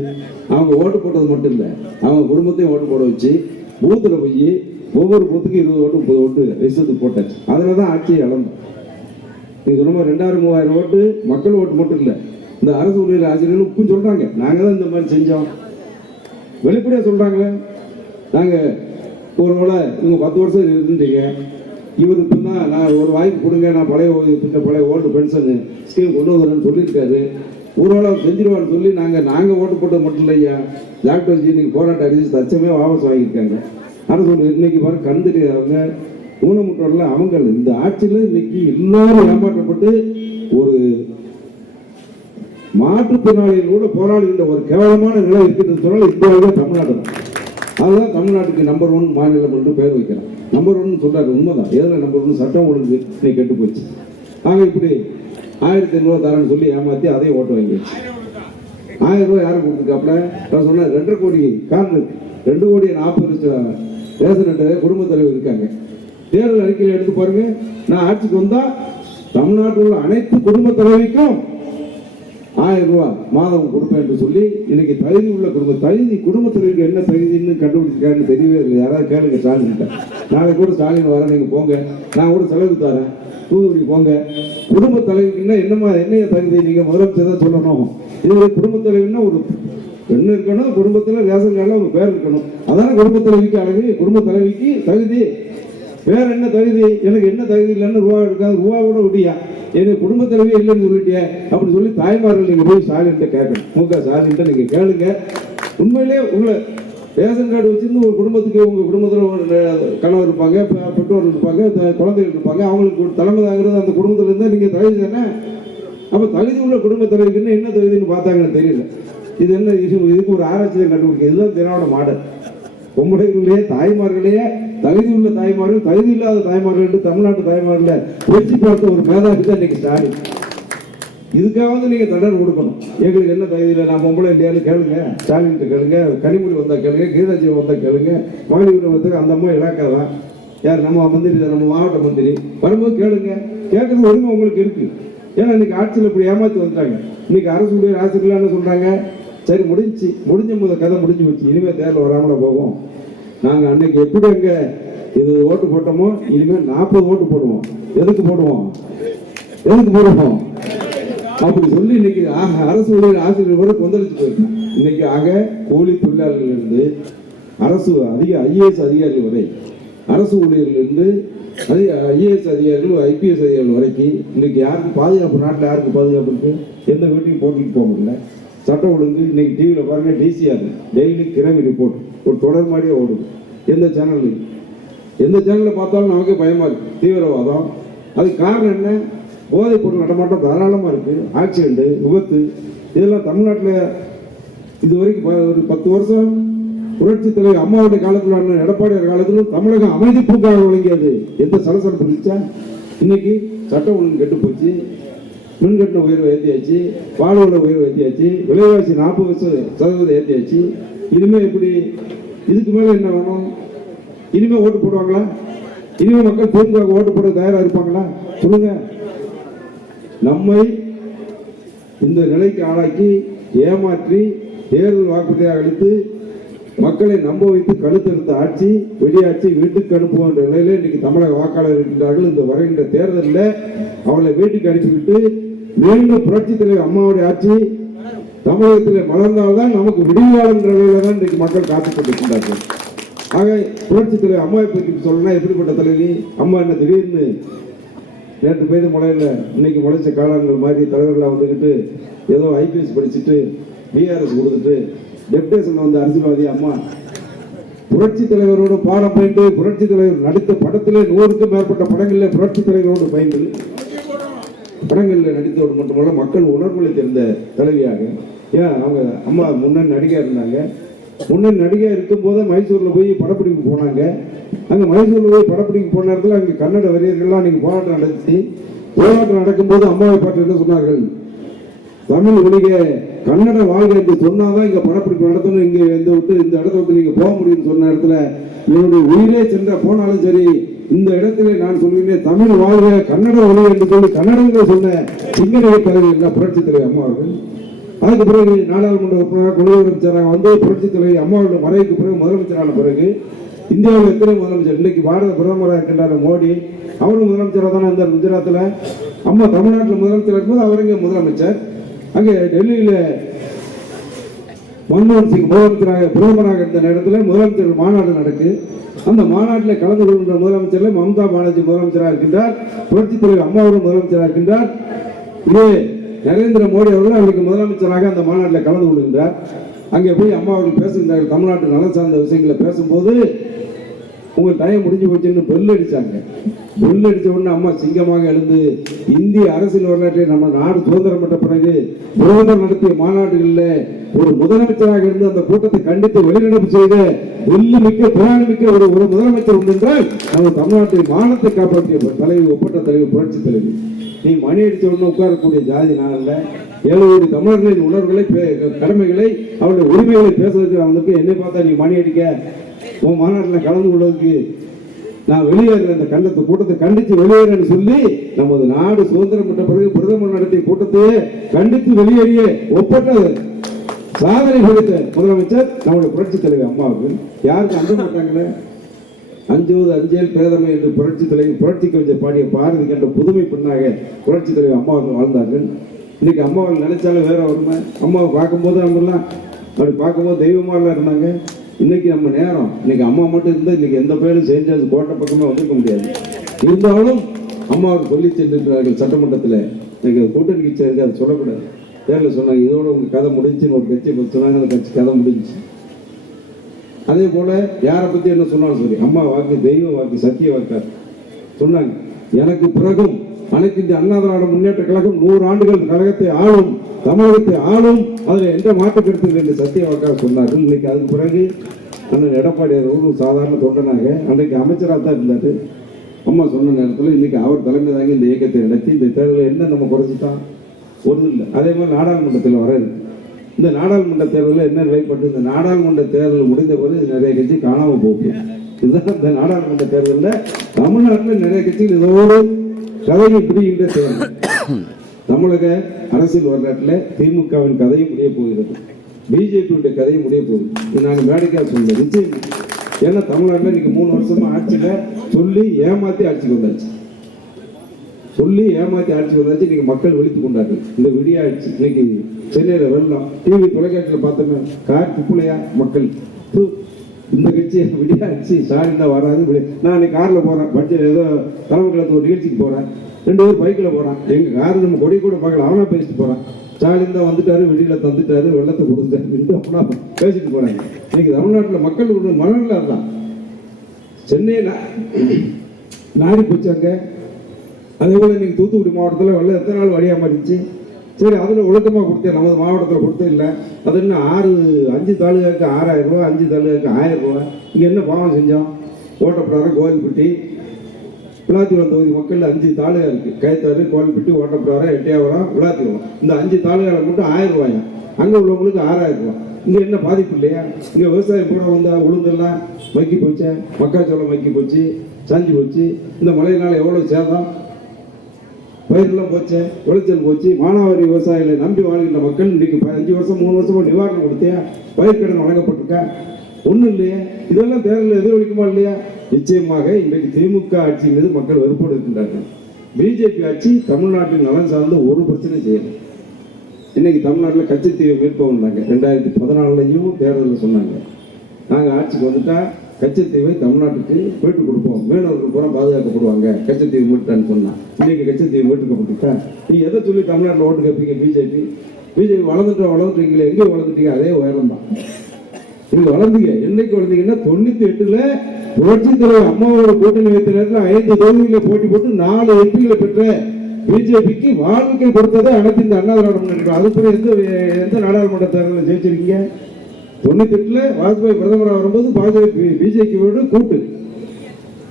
அவங்க ஓட்டு போட்டது மட்டும் இல்லை, அவங்க குடும்பத்தையும் ஓட்டு போட வச்சு பூத்தில் போய் ஒவ்வொரு பூத்துக்கும் 20 ஓட்டு 30 ஓட்டு விஷயத்துக்கு போட்டாச்சு. அதில் தான் ஆட்சியை இழந்தோம். நீங்கள் சொன்ன மாதிரி 2000-3000 ஓட்டு மக்கள் ஓட்டு மட்டும் இல்லை, இந்த அரசு ஊழியர் ஆசிரியர்கள் இப்பவும் சொல்கிறாங்க, நாங்கள் தான் இந்த மாதிரி செஞ்சோம், வெளிப்படையாக சொல்கிறாங்களே. நாங்கள் ஒரு வேளை இவங்க 10 வருஷம் இருந்துட்டீங்க, இவர் இப்போ தான் நான் ஒரு வாய்ப்பு கொடுங்க, நான் பழைய ஓல்டு பென்ஷன் ஸ்கீம் கொண்டு வந்துடுறேன்னு சொல்லியிருக்காரு. ஒருவேளை செஞ்சிருவான்னு சொல்லி நாங்கள் ஓட்டு போட்டது மட்டும் இல்லையா, டாக்டர் ஜி இன்னைக்கு போராட்டம் அடிச்சு தச்சமே வாபஸ் வாங்கியிருக்காங்க. அரசு இன்னைக்கு வர கண் தெரியாதவங்க ஊனமுற்றவர்கள் அவங்க இந்த ஆட்சியில் இன்னைக்கு எல்லாரும் ஏமாற்றப்பட்டு ஒரு மாற்றுத்திறனாளிகள் கூட போராடுகின்ற ஒரு கேவலமான நிலை இருக்கிறது சொன்னால் இந்தியாவிலே தமிழ்நாடு தான். அதுதான் தமிழ்நாட்டுக்கு நம்பர் 1 மாநிலம் என்று பெயர் வைக்கிறான். நம்பர் 1 சொல்றாரு, உண்மைதான். எதில் நம்பர் 1 சட்டம் ஒழுங்கு இன்னைக்கு கெட்டு போச்சு. ஆக இப்படி 1500 தரேன்னு சொல்லி ஏமாற்றி அதையும் ஓட்டு வாங்கிடுச்சு. 1000 ரூபாய் யாரும் கொடுத்துருக்காப்புல, நான் சொன்னேன் 2.5 கோடி கார்டு, 2,40,00,000 ரேஷன் அட்டை குடும்பத் தலைவர் இருக்காங்க. தேர்தல் அறிக்கையில் எடுத்து பாருங்க, நான் ஆட்சிக்கு வந்தா தமிழ்நாட்டில் உள்ள அனைத்து குடும்பத் தலைவிக்கும் 1000 ரூபாய் மாதம் கொடுப்பேன் என்று சொல்லி இன்னைக்கு தகுதி உள்ள குடும்பத் தலைவருக்கு என்ன தகுதின்னு கண்டுபிடிச்சிருக்காருன்னு தெரியவே இல்லை. யாராவது கேளுங்க ஸ்டாலின் கிட்ட. நாளைக்கு கூட ஸ்டாலின் வர, நீங்க போங்க, நான் கூட செலவு தரேன், தூத்துக்குடி போங்க. குடும்பத் தலைவிக்குன்னா என்னைய தகுதி நீங்க முதலமைச்சர் தான் சொல்லணும். இது குடும்பத் தலைவின்னா ஒரு பெண்ணு இருக்கணும், குடும்பத்தில் ரேஷன் கார்டில் ஒரு பேர் இருக்கணும், அதான குடும்பத் தலைவிக்கு அழகு. குடும்பத் தலைவிக்கு தகுதி வேற என்ன தகுதி, எனக்கு என்ன தகுதி இல்லைன்னு ரூபா இருக்காது, ரூபா கூட விட்டியா, எனக்கு குடும்பத் தலைவி இல்லைன்னு சொல்லிட்டியா அப்படி சொல்லி தாய்மார்கள் நீங்க போய் ஸ்டாலின் கேட்கணும். ஸ்டாலின் நீங்க கேளுங்க. உண்மையிலே உங்களை ரேஷன் கார்டு வச்சிருந்து ஒரு குடும்பத்துக்கு உங்க குடும்பத்தில் ஒரு கணவர் இருப்பாங்க, பெற்றோர் இருப்பாங்க, குழந்தைகள் இருப்பாங்க, அவங்களுக்கு தலைமை தாங்கிறது அந்த குடும்பத்தில் இருந்தால் நீங்க தகுதி தானே. அப்ப தகுதி உள்ள குடும்பத் தலைவிக்குன்னு என்ன தகுதின்னு பார்த்தாங்கன்னு தெரியல. இது என்ன இதுக்கு ஒரு ஆராய்ச்சியை கண்டுபிடிக்க, இதுதான் திராவிட மாடல். பொம்பளைகளே தாய்மார்களே தகுதி உள்ள தாய்மார்கள், தகுதி இல்லாத தாய்மார்கள் என்று தமிழ்நாட்டு தாய்மார்கள் பேச்சு பார்த்த ஒரு மேதாவி தான் இன்னைக்கு ஸ்டாலின். இதுக்காவது நீங்க தண்டனை கொடுக்கணும். எங்களுக்கு என்ன தகுதி இல்லை, நான் பொம்பளை இல்லையான்னு கேளுங்க, ஸ்டாலின் கேளுங்க, கனிமொழி வந்தா கேளுங்க, கீதாஜி வந்தா கேளுங்க, மகளிர் வந்ததுக்கு அந்த அம்மா இலாக்காதான் யார், நம்ம மந்திரி, நம்ம மாவட்ட மந்திரி வரும்போது கேளுங்க. கேட்கறது ஒழுங்கு உங்களுக்கு இருக்கு. ஏன்னா இன்னைக்கு ஆட்சியில் இப்படி ஏமாற்றி வந்துட்டாங்க. இன்னைக்கு அரசு ஊழியர் ஆசிரியர்கள்னு சொல்றாங்க. சரி, முடிஞ்ச முதல் கதை முடிஞ்சு வச்சு, இனிமேல் தேர்தல் வராமல போகும். நாங்கள் அன்னைக்கு எப்படி அங்கே இது ஓட்டு போட்டோமோ இனிமேல் 40 ஓட்டு போடுவோம். எதுக்கு போடுவோம் அப்படி சொல்லி இன்னைக்கு அரசு ஊழியர் ஆசிரியர் கூட கொந்தளிச்சு போயிருக்கோம். இன்னைக்கு ஆக கூலி தொழிலாளர்களிலிருந்து அரசு IAS அதிகாரிகள் வரை, அரசு ஊழியர்களிலிருந்து IAS அதிகாரிகள் IPS அதிகாரிகள் வரைக்கும் இன்னைக்கு யாருக்கு பாதுகாப்பு, நாட்டில் யாருக்கு பாதுகாப்பு இருக்கு? எந்த வீட்டையும் போட்டிட்டு போக முடியல. சட்டம் ஒழுங்கு இன்னைக்கு டிவியில் பாருங்க, DCR டெய்லி கிரைம் ரிப்போர்ட் ஒரு தொடர் மாதிரியே ஓடுது. எந்த சேனலில் பார்த்தாலும் நமக்கே பயமா இருக்கு. தீவிரவாதம், அதுக்கு காரணம் என்ன? போதைப் பொருள் நடமாட்டம் தாராளமாக இருக்கு, ஆக்சிடென்ட், விபத்து, இதெல்லாம் தமிழ்நாட்டில் இது வரைக்கும் ஒரு 10 வருஷம் புரட்சி தலைவர் அம்மாவுடைய காலத்தில், எடப்பாடியார் காலத்திலும் தமிழகம் அமைதி பூக்காக விளங்கியது. எந்த சலசலப்பு இருந்துச்சா? இன்னைக்கு சட்டம் ஒழுங்கு கெட்டு போச்சு. மின்கட்டண உயர்வு ஏற்றியாச்சு, வாழ்வுல உயர்வு ஏற்றியாச்சு, விலைவாசி 40% ஏற்றியாச்சு. இனிமே எப்படி? இதுக்கு மேல என்ன வேணும்? இனிமே ஓட்டு போடுவாங்களா? இனிமே மக்கள் திமுக ஓட்டு போட தயாரா இருப்பாங்களா? சொல்லுங்க. நம்மை இந்த நிலைக்கு ஆளாக்கி ஏமாற்றி தேர்தல் வாக்குறுதியாக அளித்து மக்களை நம்ப வைத்து கழுத்தெடுத்த ஆட்சி, வெடியாட்சி, வீட்டுக்கு அனுப்புவோம் என்ற நிலையில இன்னைக்கு தமிழக வாக்காளர் இருக்கின்றார்கள். இந்த வருகின்ற தேர்தலில் அவளை வீட்டுக்கு அனுப்பிவிட்டு மீண்டும் புரட்சி தலைவர் அம்மாவுடைய ஆட்சி தமிழகத்தில் மலர்ந்தால்தான் நமக்கு விடிவாளம் என்ற நிலையில தான் இன்றைக்கு மக்கள் காத்துக் கொண்டிருக்கின்றார்கள். ஆக புரட்சி தலைவர் அம்மாவை பற்றி சொல்லணும்னா எப்படிப்பட்ட தலைவி? அம்மா என்ன திடீர்னு நேற்று பெய்த முளையில் இன்னைக்கு முளைச்ச காலங்கள் மாதிரி தலைவர்களாக வந்துக்கிட்டு ஏதோ ஐபிஎஸ் படிச்சுட்டு பிஆர்எஸ் கொடுத்துட்டு டெப்டேஷன் வந்த அரசியல்வாதி அம்மா. புரட்சி தலைவரோடு பாடம் பயின்று புரட்சி தலைவர் நடித்த படத்திலே 100க்கும் மேற்பட்ட படங்களில் புரட்சி தலைவரோடு பயின்று படங்களில் நடித்தோடு மட்டுமல்ல மக்கள் உணர்வுகளை தெரிந்த தலைவியாக. ஏன் அவங்க அம்மா முன்னணி நடிகா இருந்தாங்க. முன்னணி நடிகா இருக்கும்போது மைசூரில் போய் படப்பிடிப்பு போனாங்க. அங்கே மைசூரில் போய் படப்பிடிப்பு போன நேரத்தில் அங்கே கன்னட வரியர்கள்லாம் அன்றைக்கி போராட்டம் நடத்தி போராட்டம் நடக்கும்போது அம்மாவை பார்த்து என்ன சொன்னார்கள்? தமிழ் ஒழிக கன்னட வாழ்க என்று சொன்னாதான் இங்க படப்பிடிப்பு நடத்தணும், இங்க இந்த இடத்த விட்டு நீங்க போக முடியும்னு சொன்ன இடத்துல என்னுடைய உயிரே சென்ற போனாலும் சரி இந்த இடத்துல நான் சொல்கிறேன் தமிழ் வாழ்க கன்னட ஒழிக என்று சொல்லி கன்னடங்கள் சொன்ன சிங்கநகை தலைவர் புரட்சி தலைவர் அம்மா அவர்கள். அதுக்கு பிறகு நாடாளுமன்ற உறுப்பினராக முதலமைச்சராக வந்து புரட்சி தலைவர் அம்மாவுடைய மறைவுக்கு பிறகு முதலமைச்சரான பிறகு இந்தியாவில் எத்தனை முதலமைச்சர் இன்னைக்கு பாரத பிரதமராக இருக்கின்றார் மோடி, அவரும் முதலமைச்சராக தானே இருந்தார் குஜராத்தில். அம்மா தமிழ்நாட்டில் முதலமைச்சராக இருக்கும்போது அவர் இங்கே முதலமைச்சர். அங்கே டெல்லியில் மன்மோகன் சிங் முதலமைச்சராக பிரதமராக இருந்த நேரத்தில் முதலமைச்சர் மாநாடு நடக்கு. அந்த மாநாட்டில் கலந்து கொள்கின்ற முதலமைச்சரில் மம்தா பானர்ஜி முதலமைச்சராக இருக்கின்றார், புரட்சித் தலைவர் அம்மாவும் முதலமைச்சராக இருக்கின்றார். இதே நரேந்திர மோடி அவர்கள் அவருக்கு முதலமைச்சராக அந்த மாநாட்டில் கலந்து கொள்கின்றார். அங்கே போய் அம்மா அவர்கள் பேசுகின்றார். தமிழ்நாட்டு நலன் சார்ந்த விஷயங்களை பேசும்போது உங்கள் டைம் முடிஞ்சு போச்சுன்னு பெல் அடிச்சாங்க. பெல் அடித்த உடனே அம்மா சிங்கமாக எழுந்து இந்திய அரசியல் வரலாற்றை நம்ம நாடு சுதந்திரம் பெற்ற பிறகு பிரதமர் நடத்திய மாநாடுகளில் ஒரு முதலமைச்சராக இருந்து அந்த கூட்டத்தை கண்டித்து வெளிநடப்பு செய்த வெள்ளி மிக்க திராணி மிக்க ஒரு முதலமைச்சர் உண்டு என்றால் நம்ம தமிழ்நாட்டின் மானத்தை காப்பாற்றிய தலைவி ஒப்பற்ற தலைவி புரட்சி தலைவி. நீ மணி அடித்த உடனே உட்காரக்கூடிய ஜாதி நான் அல்ல. 7 கோடி தமிழர்களின் உணர்வுகளை கடமைகளை அவருடைய உரிமைகளை பேசுவதற்கு அவனுக்கு என்னை பார்த்தா நீ மணி அடிக்க உன் மாநாட்டில் கலந்து கொள்வதற்கு நான் வெளியேற அந்த கண்டத்தை கூட்டத்தை கண்டித்து வெளியேறன்னு சொல்லி நமது நாடு சுதந்திரம் பெற்ற பிறகு பிரதமர் நடத்திய கூட்டத்தையே கண்டித்து வெளியேறிய ஒப்பற்ற சாதனை படைத்த முதலமைச்சர் நம்முடைய புரட்சி தலைவர் அம்மாவுக்கு. யாருக்கு அஞ்ச மாட்டாங்களே? அஞ்சுவது அஞ்சேல் பேதமை என்று புரட்சி தலைவர் புரட்சி கவிஞர் பாடிய பாரதி கண்ட புதுமை பெண்ணாக புரட்சி தலைவர் அம்மா அவர்கள் வாழ்ந்தார்கள். இன்னைக்கு அம்மாவை நினைச்சாலும் வேற வருமா? அம்மாவை பார்க்கும்போது நம்மலாம் அப்படி பார்க்கும்போது தெய்வமாலாம் இருந்தாங்க. இன்னைக்கு நம்ம நேரம் இன்னைக்கு அம்மா மட்டும் இருந்தால் இன்னைக்கு எந்த பேரும் செஞ்சாச்சு கோட்டை பக்கமே வந்திருக்க முடியாது. இருந்தாலும் அம்மாவுக்கு சொல்லி சென்றிருக்கிறார்கள் சட்டமன்றத்தில். இன்னைக்கு கூட்டணி கட்சி இருக்கு, அதை சொல்லக்கூடாது. தேர்தலில் சொன்னாங்க இதோட உங்க கதை முடிஞ்சுன்னு ஒரு கட்சி சொன்னாங்க, அந்த கட்சி கதை முடிஞ்சு. அதே போல யாரை பத்தி என்ன சொன்னாலும் சரி அம்மா வாக்கு தெய்வ வாக்கு சத்திய வாக்கார் சொன்னாங்க. எனக்கு பிறகும் அனைத்து இந்திய அண்ணா திராவிட முன்னேற்ற கழகம் 100 ஆண்டுகள் கழகத்தை ஆளும், தமிழகத்தை ஆளும், அதில் எந்த மாற்று கருத்து என்று சத்திய வாக்காக சொன்னார்கள். இன்னைக்கு அதுக்கு பிறகு அண்ணன் எடப்பாடி ஒரு சாதாரண தொண்டனாக அன்றைக்கு அமைச்சராக தான் இருந்தார். அம்மா சொன்ன நேரத்தில் இன்னைக்கு அவர் தலைமை தாங்கி இந்த இயக்கத்தை நடத்தி இந்த தேர்தலில் என்ன நம்ம குறைச்சிட்டோம்? ஒன்றும் இல்லை. அதே மாதிரி நாடாளுமன்றத்தில் வர இருக்கு. இந்த நாடாளுமன்ற தேர்தலில் என்ன நிலைப்பட்டு இந்த நாடாளுமன்ற தேர்தல் முடிந்த பிறகு நிறைய கட்சி காணாமல் போகும். இதுதான் இந்த நாடாளுமன்ற தேர்தலில் தமிழ்நாட்டில் நிறைய கட்சிகள் இதோடு கதையை பிடிக்கின்ற தேர்தல். தமிழக அரசியல் வரலாற்றில் திமுகவின் கதையும் முடிய போகிறது, பிஜேபியுடைய கதையும் முடிய போகுது. இது நாங்கள் வேடிக்கையாக சொல்லுவோம் நிச்சயம். ஏன்னா தமிழ்நாட்டில் இன்னைக்கு 3 வருஷமா ஆட்சியில் சொல்லி ஏமாற்றி ஆட்சிக்கு வந்தாச்சு, சொல்லி ஏமாற்றி ஆட்சிக்கு வந்தாச்சு. இன்னைக்கு மக்கள் விழித்து கொண்டார்கள். இந்த விடிய ஆட்சி இன்னைக்கு சென்னையில் வெள்ளம் டிவி தொலைக்காட்சியில் பார்த்தோமே கார் துப்புலையா மக்கள் இந்த கட்சி விடியாச்சு ஸ்டாலின் தான் வராது. நான் இன்னைக்கு காரில் போகிறேன், பட்ஜெட் ஏதோ தலைமைக்கழகத்து ஒரு நிகழ்ச்சிக்கு போகிறேன், 2 பேர் பைக்கில் போகிறான். எங்கள் காரு நம்ம கொடி கூட பார்க்கல, அவனா பேசிட்டு போகிறான். ஸ்டாலின் தான் வந்துட்டாரு, வெளியில் தந்துட்டாரு, வெள்ளத்தை கொடுத்துட்டாரு அப்படின்னா பேசிட்டு போகிறாங்க. இன்னைக்கு தமிழ்நாட்டில் மக்கள் மனநிலை தான். சென்னையில் நாரி போச்சாங்க. அதே போல் இன்னைக்கு தூத்துக்குடி மாவட்டத்தில் வெள்ளம் எத்தனை நாள் வழியாக இருந்துச்சு. சரி அதில் ஒழுக்கமாக கொடுத்தேன், நமது மாவட்டத்தில் கொடுத்தே இல்லை. அது என்ன 5 தாலுகாவுக்கு 6000 ரூபா, 5 தாலுகாவுக்கு 1000 ரூபா. இங்கே என்ன பாவம் செஞ்சோம்? ஓட்டப்படாத கோவில்பட்டி விளாத்திவரம் தொகுதி மக்கள் 5 தாலுகா இருக்குது. கைத்தாறு, கோவில்பட்டி, ஓட்டப்படாத, எட்டையாவரம், விளாத்திவரம். இந்த 5 தாலுகாவில் மட்டும் 1000 ரூபாயா? அங்கே உள்ளவங்களுக்கு 6000 ரூபா. இங்கே என்ன பாதிப்பு இல்லையா? இங்கே விவசாயம் கூட வந்தா உளுந்தெல்லாம் மக்கி போச்சு, மக்காச்சோளம் மக்கி போச்சு, சாஞ்சி போச்சு. இந்த மழையினால் எவ்வளோ சேதம், பயிரெல்லாம் போச்சு, விளைச்சல் போச்சு. மானாவாரி விவசாயிகளை நம்பி வாழ்கின்ற மக்கள் இன்னைக்கு 5 வருஷம் 3 வருஷமா நிவாரணம் கொடுத்தியா? பயிர்க்கடன் வழங்கப்பட்டிருக்கா? ஒன்றும் இல்லையா? இதெல்லாம் தேர்தலில் எதிரொலிக்குமா இல்லையா? நிச்சயமாக இன்றைக்கு திமுக ஆட்சி மீது மக்கள் வெறுப்போடு இருக்கின்றார்கள். பிஜேபி ஆட்சி தமிழ்நாட்டின் நலன் சார்ந்த ஒரு பிரச்சனை செய்யலை. இன்னைக்கு தமிழ்நாட்டில் கச்சத்தீவை மீட்போம்னாங்க. 2014 தேர்தலில் சொன்னாங்க நாங்கள் ஆட்சிக்கு வந்துட்டா கச்சத்தீவை தமிழ்நாட்டுக்கு மீட்டு கொடுப்போம், மீனவர்கள் பூரா பாதுகாக்கப்படுவாங்க கச்சத்தீவு மீட்டான்னு சொன்னான். இன்னைக்கு கச்சத்தீவு மீட்டுக்கப்பட்டுட்டா நீ எதை சொல்லி தமிழ்நாட்டில் ஓட்டு கேட்பீங்க? பிஜேபி வளர்ந்துட்டீங்களே, எங்கே வளர்ந்துட்டீங்க? அதே உயரம் தான். நீங்க வளர்ந்தீங்க. என்னைக்கு வளர்ந்தீங்கன்னா 98ல் புரட்சி தலைவர் அம்மாவோட கூட்டணி வைத்த நேரத்தில் 5 தொகுதிகளை போட்டி போட்டு 4 எம்பிகளை பெற்ற பிஜேபிக்கு வாழ்க்கை கொடுத்தது அனைத்து இந்த அண்ணா திராவிட முன்னேற்ற. அதுபடி எந்த நாடாளுமன்ற தேர்தலில் ஜெயிச்சிருக்கீங்க? 98ல் வாஜ்பாய் பிரதமராக வரும்போது பிஜேபியோடு கூட்டு.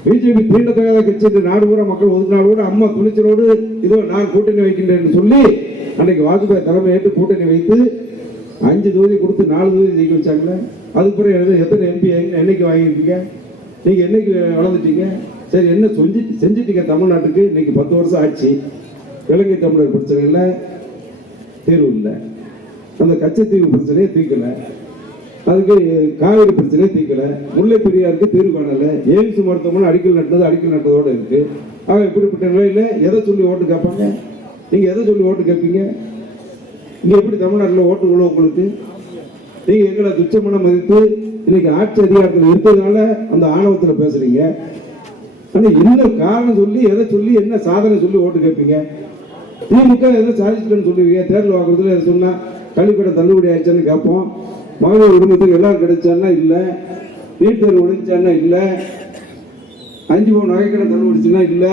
பிஜேபி தீண்டத்தகாத கட்சி, நாடு பூரா மக்கள் ஒதுக்கினாலோடு அம்மா துணிச்சலோடு இதோ நான் கூட்டணி வைக்கின்றேன் சொல்லி அன்றைக்கு வாஜ்பாய் தலைமை ஏற்று கூட்டணி வைத்து 5 தொகுதி கொடுத்து 4 தொகுதி ஜெயிக்க வச்சாங்களே. அதுக்கு பிறகு எத்தனை எம்பி என்னைக்கு வாங்கியிருக்கீங்க? நீங்க என்னைக்கு வளர்ந்துட்டீங்க? சரி, என்ன செஞ்சிட்டீங்க தமிழ்நாட்டுக்கு? இன்னைக்கு 10 வருஷம் ஆச்சு. இலங்கை தமிழர் பிரச்சனையில் தீர்வு இல்லை, அந்த கச்சத்தீவு பிரச்சனையை தீர்க்கல, அதுக்கு காவிரி பிரச்சனையை தீர்க்கல, முல்லை பெரியாருக்கு தீர்வு காணல, எய்ம்ஸ் மருத்துவமனை அடிக்கல் நட்டதோட இருக்கு. ஆக இப்படிப்பட்ட நிலையில எதை சொல்லி ஓட்டு கேட்பாங்க? நீங்க எதை சொல்லி ஓட்டு கேட்பீங்க? இங்க எப்படி தமிழ்நாட்டில் ஓட்டு விழும் உங்களுக்கு? நீங்க எங்களை துச்சமான மதித்து இன்னைக்கு ஆட்சி அதிகாரத்தில் இருக்கிறதுனால அந்த ஆணவத்தில் பேசுறீங்க. ஆனா என்ன காரணம் சொல்லி, எதை சொல்லி, என்ன சாதனை சொல்லி ஓட்டு கேட்பீங்க? திமுக எதை சாதிச்சுட்டேன்னு சொல்லுவீங்க. தேர்தல் வாக்குறதுல எதை சொன்னா கல்விக்கடை தள்ளுபடி ஆயிடுச்சான்னு கேட்போம். மகளிர் குடும்பத்துக்கு எல்லாம் கிடைச்சான்னா இல்லை, நீட் தேர்வு ஒழிஞ்சான்னா இல்லை, 5 பவுன் நகைக்கடை தள்ளுபடிச்சுன்னா இல்லை,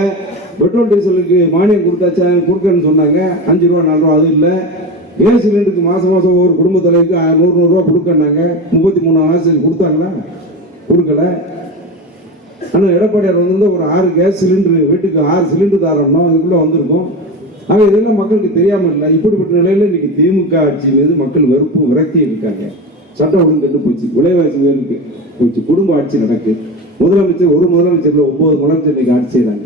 பெட்ரோல் டீசலுக்கு மானியம் கொடுத்தாச்சா கொடுக்கன்னு சொன்னாங்க, 5 ரூபா 4 ரூபா, அது இல்லை. கேஸ் சிலிண்டருக்கு மாதம் ஒவ்வொரு குடும்ப தலைவருக்கு 100 ரூபா கொடுக்கன்னாங்க, 33 ஆசிரியர் கொடுத்தாங்களா? கொடுக்கல. ஆனால் எடப்பாடியார் வந்து ஒரு 6 கேஸ் சிலிண்டர், வீட்டுக்கு 6 சிலிண்டர் தாரணும், அதுக்குள்ளே வந்திருக்கும். ஆக இதெல்லாம் மக்களுக்கு தெரியாமல் இல்லை. இப்படிப்பட்ட நிலையில் இன்னைக்கு திமுக ஆட்சி மீது மக்கள் வெறுப்பு விரக்தி இருக்காங்க. சட்டம் ஒழுங்கு கண்டு போச்சு, விலைவாசி உயர்வுக்கு போச்சு, குடும்ப ஆட்சி நடக்கு. முதலமைச்சர், ஒரு முதலமைச்சர்ல 9 முதலமைச்சர் இன்னைக்கு ஆட்சி செய்யறாங்க.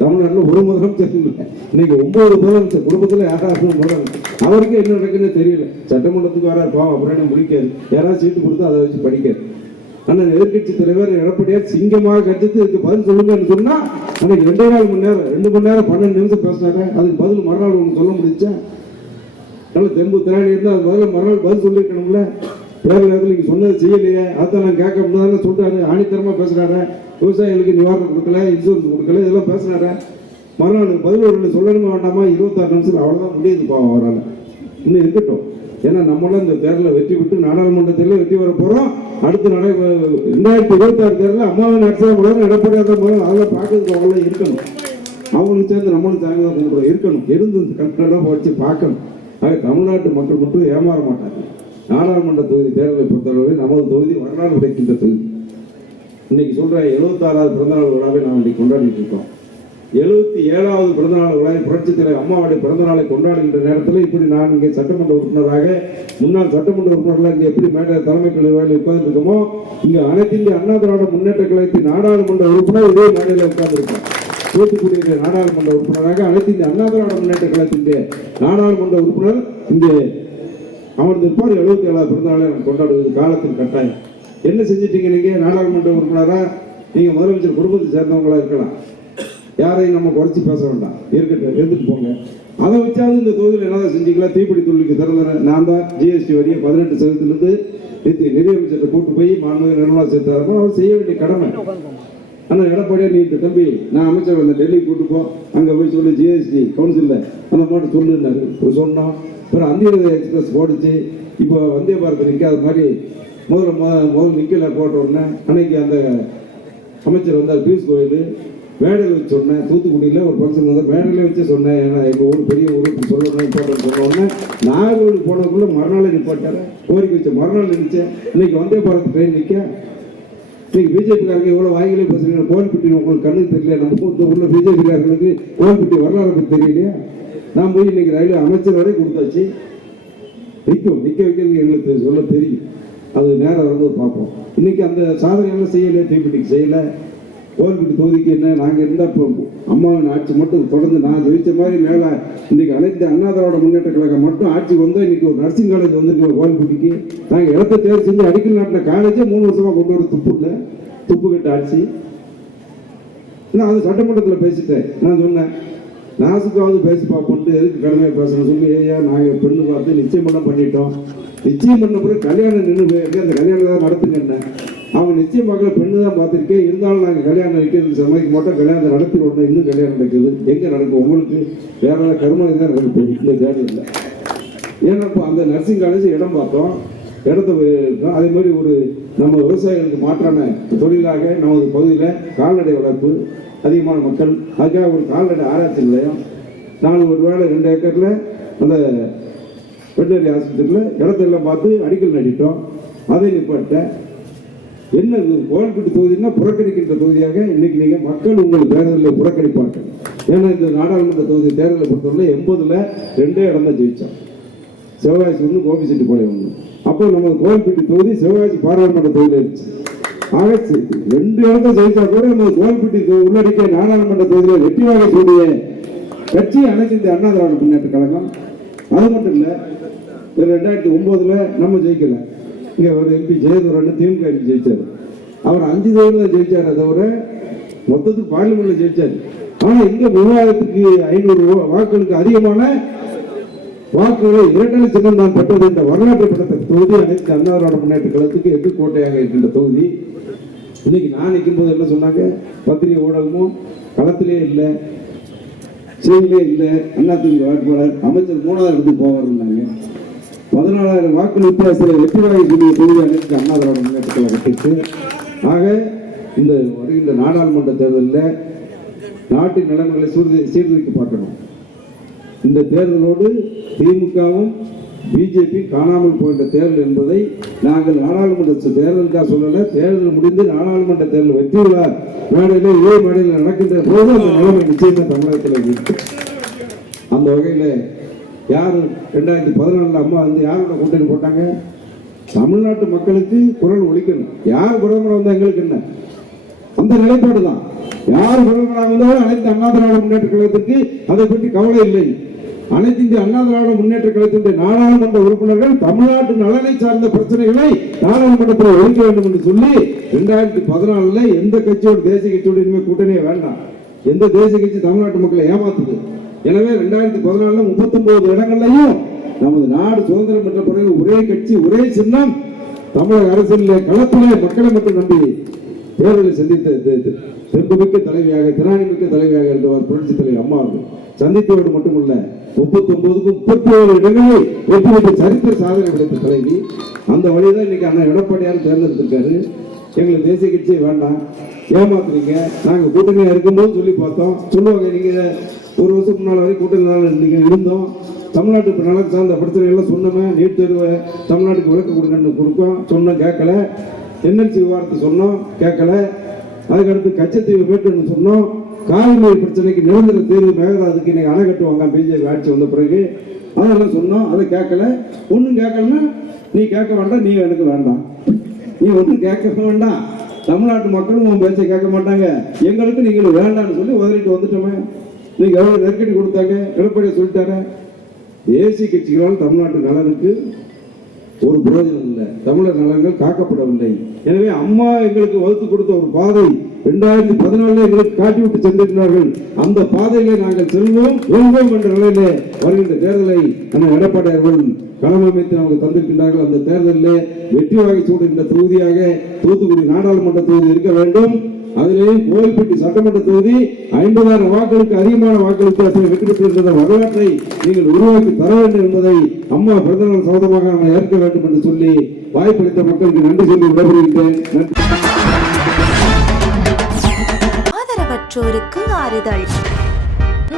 தமிழ்நாட்டில் ஒரு முதலமைச்சர் இல்லை, இன்னைக்கு 9 முதலமைச்சர். குடும்பத்தில் யாராவது முதலமைச்சர், அவருக்கு என்ன நடக்குன்னு தெரியல. சட்டமன்றத்துக்கு வராது பாவம், அப்புறம் முடிக்காது, யாராவது சீட்டு கொடுத்து அதை வச்சு படிக்காது. ஆனால் எதிர்கட்சி தலைவர் எடப்பாடியார் சிங்கமாக கட்சித்து இதுக்கு பதில் சொல்லுங்கன்னு சொன்னா அன்னைக்கு 2 மணி நேரம் 12 நிமிஷம் பேசினாங்க. அதுக்கு பதில் மறுநாள் ஒன்று சொல்ல முடிச்சா? நல்ல தெம்பு திராணி இருந்தால் அது பதில் மறுநாள் பதில் சொல்லியிருக்கணும்ல. தேர்தல் நீங்க சொன்னது செய்யலையே, அதான் நான் கேட்க முடியாதுன்னு சொல்றாரு. ஆணித்தரமா பேசுறாரு. விவசாயிகளுக்கு நிவாரணம் கொடுக்கல, இன்சூரன்ஸ் கொடுக்கல, இதெல்லாம் பேசுறாரு. மறுநாள் பதில் ஒரு சொல்லணுமா வேண்டாமா? 26 நிமிஷம் அவ்வளவுதான் முடியுது பாவம் அவரால். இன்னும் இருக்கட்டும், ஏன்னா நம்மளாம் இந்த தேர்தலில் வெற்றி விட்டு நாடாளுமன்றத்தில் வெற்றி வர போறோம். அடுத்து 2026 தேர்தலில் அம்மாவின் அரசாங்கம் மூலம் எடப்பாடியார் மூலம் அதெல்லாம் பார்க்கறதுக்கு அவங்கள இருக்கணும். அவங்களுக்கு சேர்ந்து நம்மளும் சேர்ந்து தான் கொண்டு இருக்கணும். இருந்து கண்ட்ரோலாக வச்சு பார்க்கணும். ஆக தமிழ்நாட்டு மக்கள் மட்டும் ஏமாற மாட்டாங்க. நாடாளுமன்ற தொகுதி தேர்தலை பொறுத்தளவு நமது தொகுதி வரலாறு கிடைக்கின்ற தொகுதி. இன்னைக்கு சொல்ற 76வது பிறந்தநாள் விழாவை நாம் இன்னைக்கு கொண்டாடிட்டு இருக்கோம். 77வது பிறந்தநாள் விழாவை புரட்சி தலைவர் அம்மாவுடைய பிறந்தநாளை கொண்டாடுகின்ற நேரத்தில் இப்படி நான் இங்கே சட்டமன்ற உறுப்பினராக, முன்னாள் சட்டமன்ற உறுப்பினர்கள் இங்கே எப்படி தலைமை கழகத்தில் உட்கார்ந்து இருக்கோமோ, இங்க அனைத்து இந்திய அண்ணா திராவிட முன்னேற்ற கழகத்தின் நாடாளுமன்ற உறுப்பினர் இதே மேடையில் உட்கார்ந்து இருக்கோம். தூத்துக்குடியுடைய நாடாளுமன்ற உறுப்பினராக அனைத்து இந்திய அண்ணா திராவிட முன்னேற்ற கழகத்தின் நாடாளுமன்ற உறுப்பினர் இங்கே அமர்ந்திருப்பார். 77வது பிறந்தநாளை நம்ம கொண்டாடுவது காலத்தின் கட்டாயம். என்ன செஞ்சிட்டீங்க? நீங்க நாடாளுமன்ற உறுப்பினரா, நீங்க முதலமைச்சர் குடும்பத்தை சேர்ந்தவங்களா இருக்கலாம், யாரையும் நம்ம குறைச்சி பேச வேண்டாம், இருக்கட்டும், இருந்துட்டு போங்க. அதை வச்சாவது இந்த தொகுதியில் என்னதான் செஞ்சீங்களா? தீப்பிடி தொழிலுக்கு திறந்த நான் தான் ஜிஎஸ்டி வரியை 18% நிதியமைச்சர்கிட்ட கூட்டு போய் மாண்புமிகு நிர்மலா சீதாராமன் அவர் செய்ய வேண்டிய கடமை. ஆனால் எடப்பாடியா நீ இந்த தம்பி நான் அமைச்சர் வந்து டெல்லி கூட்டு போ, அங்கே போய் சொல்லி ஜிஎஸ்டி கவுன்சிலில் அந்த மாதிரி சொல்லுன்னாரு. சொன்னோம். அப்புறம் அந்தியோதய எக்ஸ்பிரஸ் போடுச்சு. இப்போ வந்தே பாரத் நிற்காத மாதிரி முதல் நிக்கல போட்ட உடனே அன்னைக்கு அந்த அமைச்சர் வந்தார் பியூஷ் கோயல். மேடையில் வச்சு சொன்னேன், தூத்துக்குடியில் ஒரு ஃபங்க்ஷன் வந்தால் மேடையில் வச்சு சொன்னேன். ஏன்னா எங்கள் ஊர் பெரிய ஊருக்கு சொல்லணும் இம்பார்ட்டன் சொன்ன உடனே நாகர்கோவில் போனதுக்குள்ளே மறுநாள் நிப்பாட்டார கோரிக்கை வச்ச மறுநாள் நினைச்சேன். இன்னைக்கு வந்தே பாரத் ட்ரெயின் நிற்க. இன்னைக்கு பிஜேபிக்காரங்க எவ்வளோ வாய்களே பேசுறீங்க. கோவில்பட்டி உங்களுக்கு கண்ணுக்கு தெரியல, நம்ம உள்ள பிஜேபிக்காரங்களுக்கு கோவில்பட்டி வரலாறு பற்றி தெரியலையா? நான் போய் இன்னைக்கு ரயில்வே அமைச்சர் வரை கொடுத்தாச்சு. நிற்க வைக்கிறதுக்கு எங்களுக்கு சொல்ல தெரியும். அது நேரம் வரும்போது பார்ப்போம். இன்னைக்கு அந்த சாதனையெல்லாம் செய்யலை, தீப்பெட்டிக்கு செய்யலை. கோவில்பட்டி தொகுதிக்கு என்ன நாங்கள் இருந்தால் இப்போ அம்மாவின் ஆட்சி மட்டும் தொடர்ந்து நான் ஜெயிச்ச மாதிரி மேலே இன்னைக்கு அனைத்து அண்ணா திராவிட முன்னேற்ற கழகம் மட்டும் ஆட்சி வந்தால் இன்னைக்கு ஒரு நர்சிங் காலேஜ் வந்துருக்கு கோவில்பட்டிக்கு. நாங்கள் இடத்த தேர்வு செஞ்சு அடிக்கல் நாட்டின காலேஜே 3 வருஷமாக கொண்டு வர துப்பு கட்ட ஆட்சி. நான் அது சட்டமன்றத்தில் பேசிட்டேன். நான் சொன்னேன், நாசுக்காவது பேசி பார்ப்போன்ட்டு எதுக்கு கடமையாக பேசணும்னு சொல்லி, ஏயா நாங்கள் பெண்ணு பார்த்து நிச்சயம் பண்ணிட்டோம். நிச்சயம் பண்ண பிறகு கல்யாணம் நின்று போயிருக்கு, அந்த கல்யாணம் தான் நடத்துங்க. என்ன அவங்க நிச்சயம் பார்க்கல, பெண்ணு தான் பார்த்துருக்கேன், இருந்தாலும் நாங்கள் கல்யாணம் வைக்கிறது சமைக்க மாட்டோம், கல்யாணத்தை நடத்தி விடணும், இன்னும் கல்யாணம் நடக்குது. எங்கே நடக்கும்? உங்களுக்கு வேற ஏதாவது கருமாதி தான் நடக்கும் இந்த தேர்தலில். ஏன்னா இப்போ அந்த நர்சிங் காலேஜ் இடம் பார்த்தோம், இடத்த இருக்கோம். அதே மாதிரி ஒரு நம்ம விவசாயிகளுக்கு மாற்றான தொழிலாக நமது பகுதியில் கால்நடை வளர்ப்பு அதிகமான மக்கள், அதுக்காக ஒரு கால்நடை ஆராய்ச்சி நிலையம் நாங்கள் ஒரு வேளை 2 ஏக்கரில் அந்த வெட்டரி ஆஸ்பத்திரியில் இடத்தெல்லாம் பார்த்து அடிக்கல் நடிட்டோம். அதை நிப்பாட்ட என்ன கோவில்பட்டி தொகுதினா புறக்கணிக்கின்ற தொகுதியாக இன்னைக்கு நீங்கள் மக்கள் உங்கள் தேர்தலில் புறக்கணிப்பார்கள். ஏன்னா இந்த நாடாளுமன்ற தொகுதி தேர்தலை பொறுத்தவரை 80ல் 2 இடம் தான் ஜெயித்தோம். சிவகாசி ஒன்று, கோபிச்செட்டிப்பாளையம் ஒன்று. அப்போ நம்ம கோவில்பட்டி தொகுதி சிவகாசி பாராளுமன்ற தொகுதியில் இருந்துச்சு. ஆக 2 இடத்தை ஜெயித்தா கூட நம்ம கோவில்பட்டி உள்ளடக்கிய நாடாளுமன்ற தொகுதியில் வெற்றி வாகை சூடிய கட்சி அனைத்து இந்த அண்ணா திராவிட முன்னேற்ற கழகம். அது மட்டும் இல்லை, 2009ல் நம்ம ஜெயிக்கல. இங்கே ஒரு எம்பி ஜெயதுரன் திமுக எம்பி ஜெயிச்சார். அவர் 5 தொகுதியில் ஜெயிச்சார், தவிர மொத்தத்துக்கு பார்லிமெண்ட்ல ஜெயிச்சார். ஆனால் இங்கே 3500 வாக்குகளுக்கு அதிகமான வாக்குகளை இரட்டை சின்னம் தான் பெற்றது. இந்த வரலாற்று படத்த தொகுதி அனைத்து அண்ணா திராவிட முன்னேற்ற கழகத்துக்கு 8 கோட்டையாக இருக்கின்ற தொகுதி. இன்னைக்கு நான் நிற்கும் போது என்ன சொன்னாங்க, பத்திரிகை ஊடகமும் களத்திலே இல்லை, செய்திலே இல்லை, அதிமுக வேட்பாளர் அமைச்சர் 3வது இடத்துக்கு போவாருன்னாங்க. 14,000 வாக்கு வித்தியாசத்தில் வெற்றி வாகை கூடிய தொகுதி அனைத்து அண்ணா திராவிட முன்னேற்ற கழகத்திற்கு. ஆக இந்த வருகின்ற நாடாளுமன்ற தேர்தலில் நாட்டின் நிலைமைகளை சீர்தூக்கி பார்க்கணும். இந்த தேர்தலோடு திமுகவும் பிஜேபி காணாமல் போகின்ற தேர்தல் என்பதை நாங்கள் நாடாளுமன்ற தேர்தலுக்காக சொல்லல. தேர்தல் முடிந்து நாடாளுமன்ற தேர்தல் வெற்றி விழா மேடையில் இதே மேடையில் நடக்கின்ற போது அந்த நிலைமை நிச்சயமா தமிழகத்தில் இருக்கு. அந்த வகையில் யார் 2014 அம்மா வந்து யாரோட கூட்டணி போட்டாங்க? தமிழ்நாட்டு மக்களுக்கு குரல் ஒலிக்கணும். யார் பிரதமர் வந்தா எங்களுக்கு என்ன? அந்த நிலைப்பாடு தான். யார் பிரதமராக வந்தாலும் அனைத்து அண்ணா திராவிட முன்னேற்ற கழகத்திற்கு அதை பற்றி கவலை இல்லை. அனைத்து இந்திய அண்ணா திராவிட முன்னேற்ற கழகத்தினுடைய நாடாளுமன்ற உறுப்பினர்கள் தமிழ்நாட்டு நலனை சார்ந்த பிரச்சனைகளை நாடாளுமன்றத்தில் ஒழிக்க வேண்டும் என்று சொல்லி 2014 எந்த கட்சியோட தேசிய கட்சியோட இனிமேல் கூட்டணியே வேண்டாம். எந்த தேசிய கட்சி தமிழ்நாட்டு மக்களை ஏமாத்துது? எனவே 2014 39 இடங்கள்லையும் நமது நாடு சுதந்திரம் பெற்ற பிறகு ஒரே கட்சி ஒரே சின்னம் தமிழக அரசியலிலே களத்திலே மக்களை மட்டும் நம்பி தேர்தலை சந்தித்த தெம்புமிக்க தலைவியாக, திராணிமிக்க தலைவியாக இருந்தவர் புரட்சி தலைவர் அம்மா அவர்கள். சந்தித்தவர்கள் மட்டுமல்ல, 39க்கும் 37 இடங்களை வெற்றி பெற்ற சரித்திர சாதனை படைத்த தலைவி. அந்த வழிதான் இன்னைக்கு அண்ணா எடப்பாடியார் தேர்ந்தெடுத்திருக்காரு. எங்களுக்கு தேசிய கட்சியே வேண்டாம், ஏமாத்துறீங்க, நாங்கள் கூட்டணியாக இருக்கும்போது சொல்லி பார்த்தோம். சொல்லுவாங்க, நீங்க 1 வருஷம் முன்னால் வரை கூட்டணி இருந்தோம், தமிழ்நாட்டுக்கு நலன் சார்ந்த பிரச்சனைகள்லாம் சொன்னோமே, நீட் தேர்வை தமிழ்நாட்டுக்கு விளக்க கொடுங்கன்னு கொடுப்போம் சொன்னோம், கேட்கல. என்எல்சி விவகாரத்தை சொன்னோம், கேட்கல. அதுக்கடுத்து கச்சத்தீவு மீட்கணும்னு சொன்னோம். காவிரி பிரச்சனைக்கு நிரந்தர தீர்வு மேகதாதுக்கு இன்னைக்கு அணை கட்டுவாங்க பிஜேபி ஆட்சி வந்த பிறகு, அதெல்லாம் சொன்னோம், அதை கேட்கல. ஒன்றும் கேட்கலன்னா நீ கேட்க வேண்டாம், நீ எனக்கு வேண்டாம், நீ ஒன்றும் கேட்க வேண்டாம். தமிழ்நாட்டு மக்களும் உன் பேச்சை கேட்க மாட்டாங்க, எங்களுக்கு நீங்கள் வேண்டாம்னு சொல்லி உதறிட்டு வந்துட்டோமே. நீங்க எவ்வளவு நெருக்கடி கொடுத்தாங்க, எடப்பாடியை சொல்லிட்டாங்க. தேசிய கட்சிகளால் தமிழ்நாட்டு நலனுக்கு ஒரு பிரயோஜனம் இல்லை, தமிழர் நலன்கள் காக்கப்படவில்லை. எனவே அம்மா எங்களுக்கு வகுத்து கொடுத்த ஒரு பாதை 2014 எங்களுக்கு காட்டிவிட்டு சென்றிருக்கிறார்கள். அந்த பாதையிலே நாங்கள் செல்வோம் என்ற நிலையிலே வருகின்ற தேர்தலை நம்ம எடப்பாடி அவர்கள் களம் அமைத்து நமக்கு தந்திருக்கின்றார்கள். அந்த தேர்தலிலே வெற்றி வாகை சூடுகின்ற தொகுதியாக தூத்துக்குடி நாடாளுமன்ற தொகுதி இருக்க வேண்டும். அதிலேயும் கோவில்பட்டி சட்டமன்ற தொகுதி 50,000 வாக்குகளுக்கு அதிகமான வாக்கு வித்தியாசத்தை வெற்றி பெற்றிருக்கிற வரலாற்றை நீங்கள் உருவாக்கி தர வேண்டும் என்பதை அம்மா பிறந்தநாள் சௌதமாக நம்ம ஏற்க வேண்டும் என்று சொல்லி வாய்ப்பளித்த மக்களுக்கு நன்றி சொல்லி விடைபெறுகின்றேன். ஆதரவற்றோருக்கு ஆறுதல்,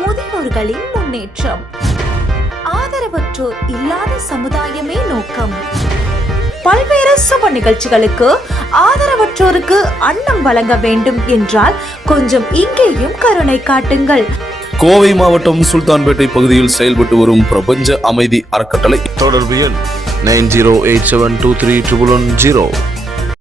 முதியோர்களின் முன்னேற்றம், ஆதரவற்றோர் இல்லாத சமுதாயமே நோக்கம். பல்வேறு சுப நிகழ்ச்சிகளுக்கு ஆதரவற்றோருக்கு அன்னம் வழங்க வேண்டும் என்றால் கொஞ்சம் இங்கேயும் கருணை காட்டுங்கள். கோவை மாவட்டம் சுல்தான்பேட்டை பகுதியில் செயல்பட்டு வரும் பிரபஞ்ச அமைதி அறக்கட்டளை. தொடர்பு எண் 9087231110.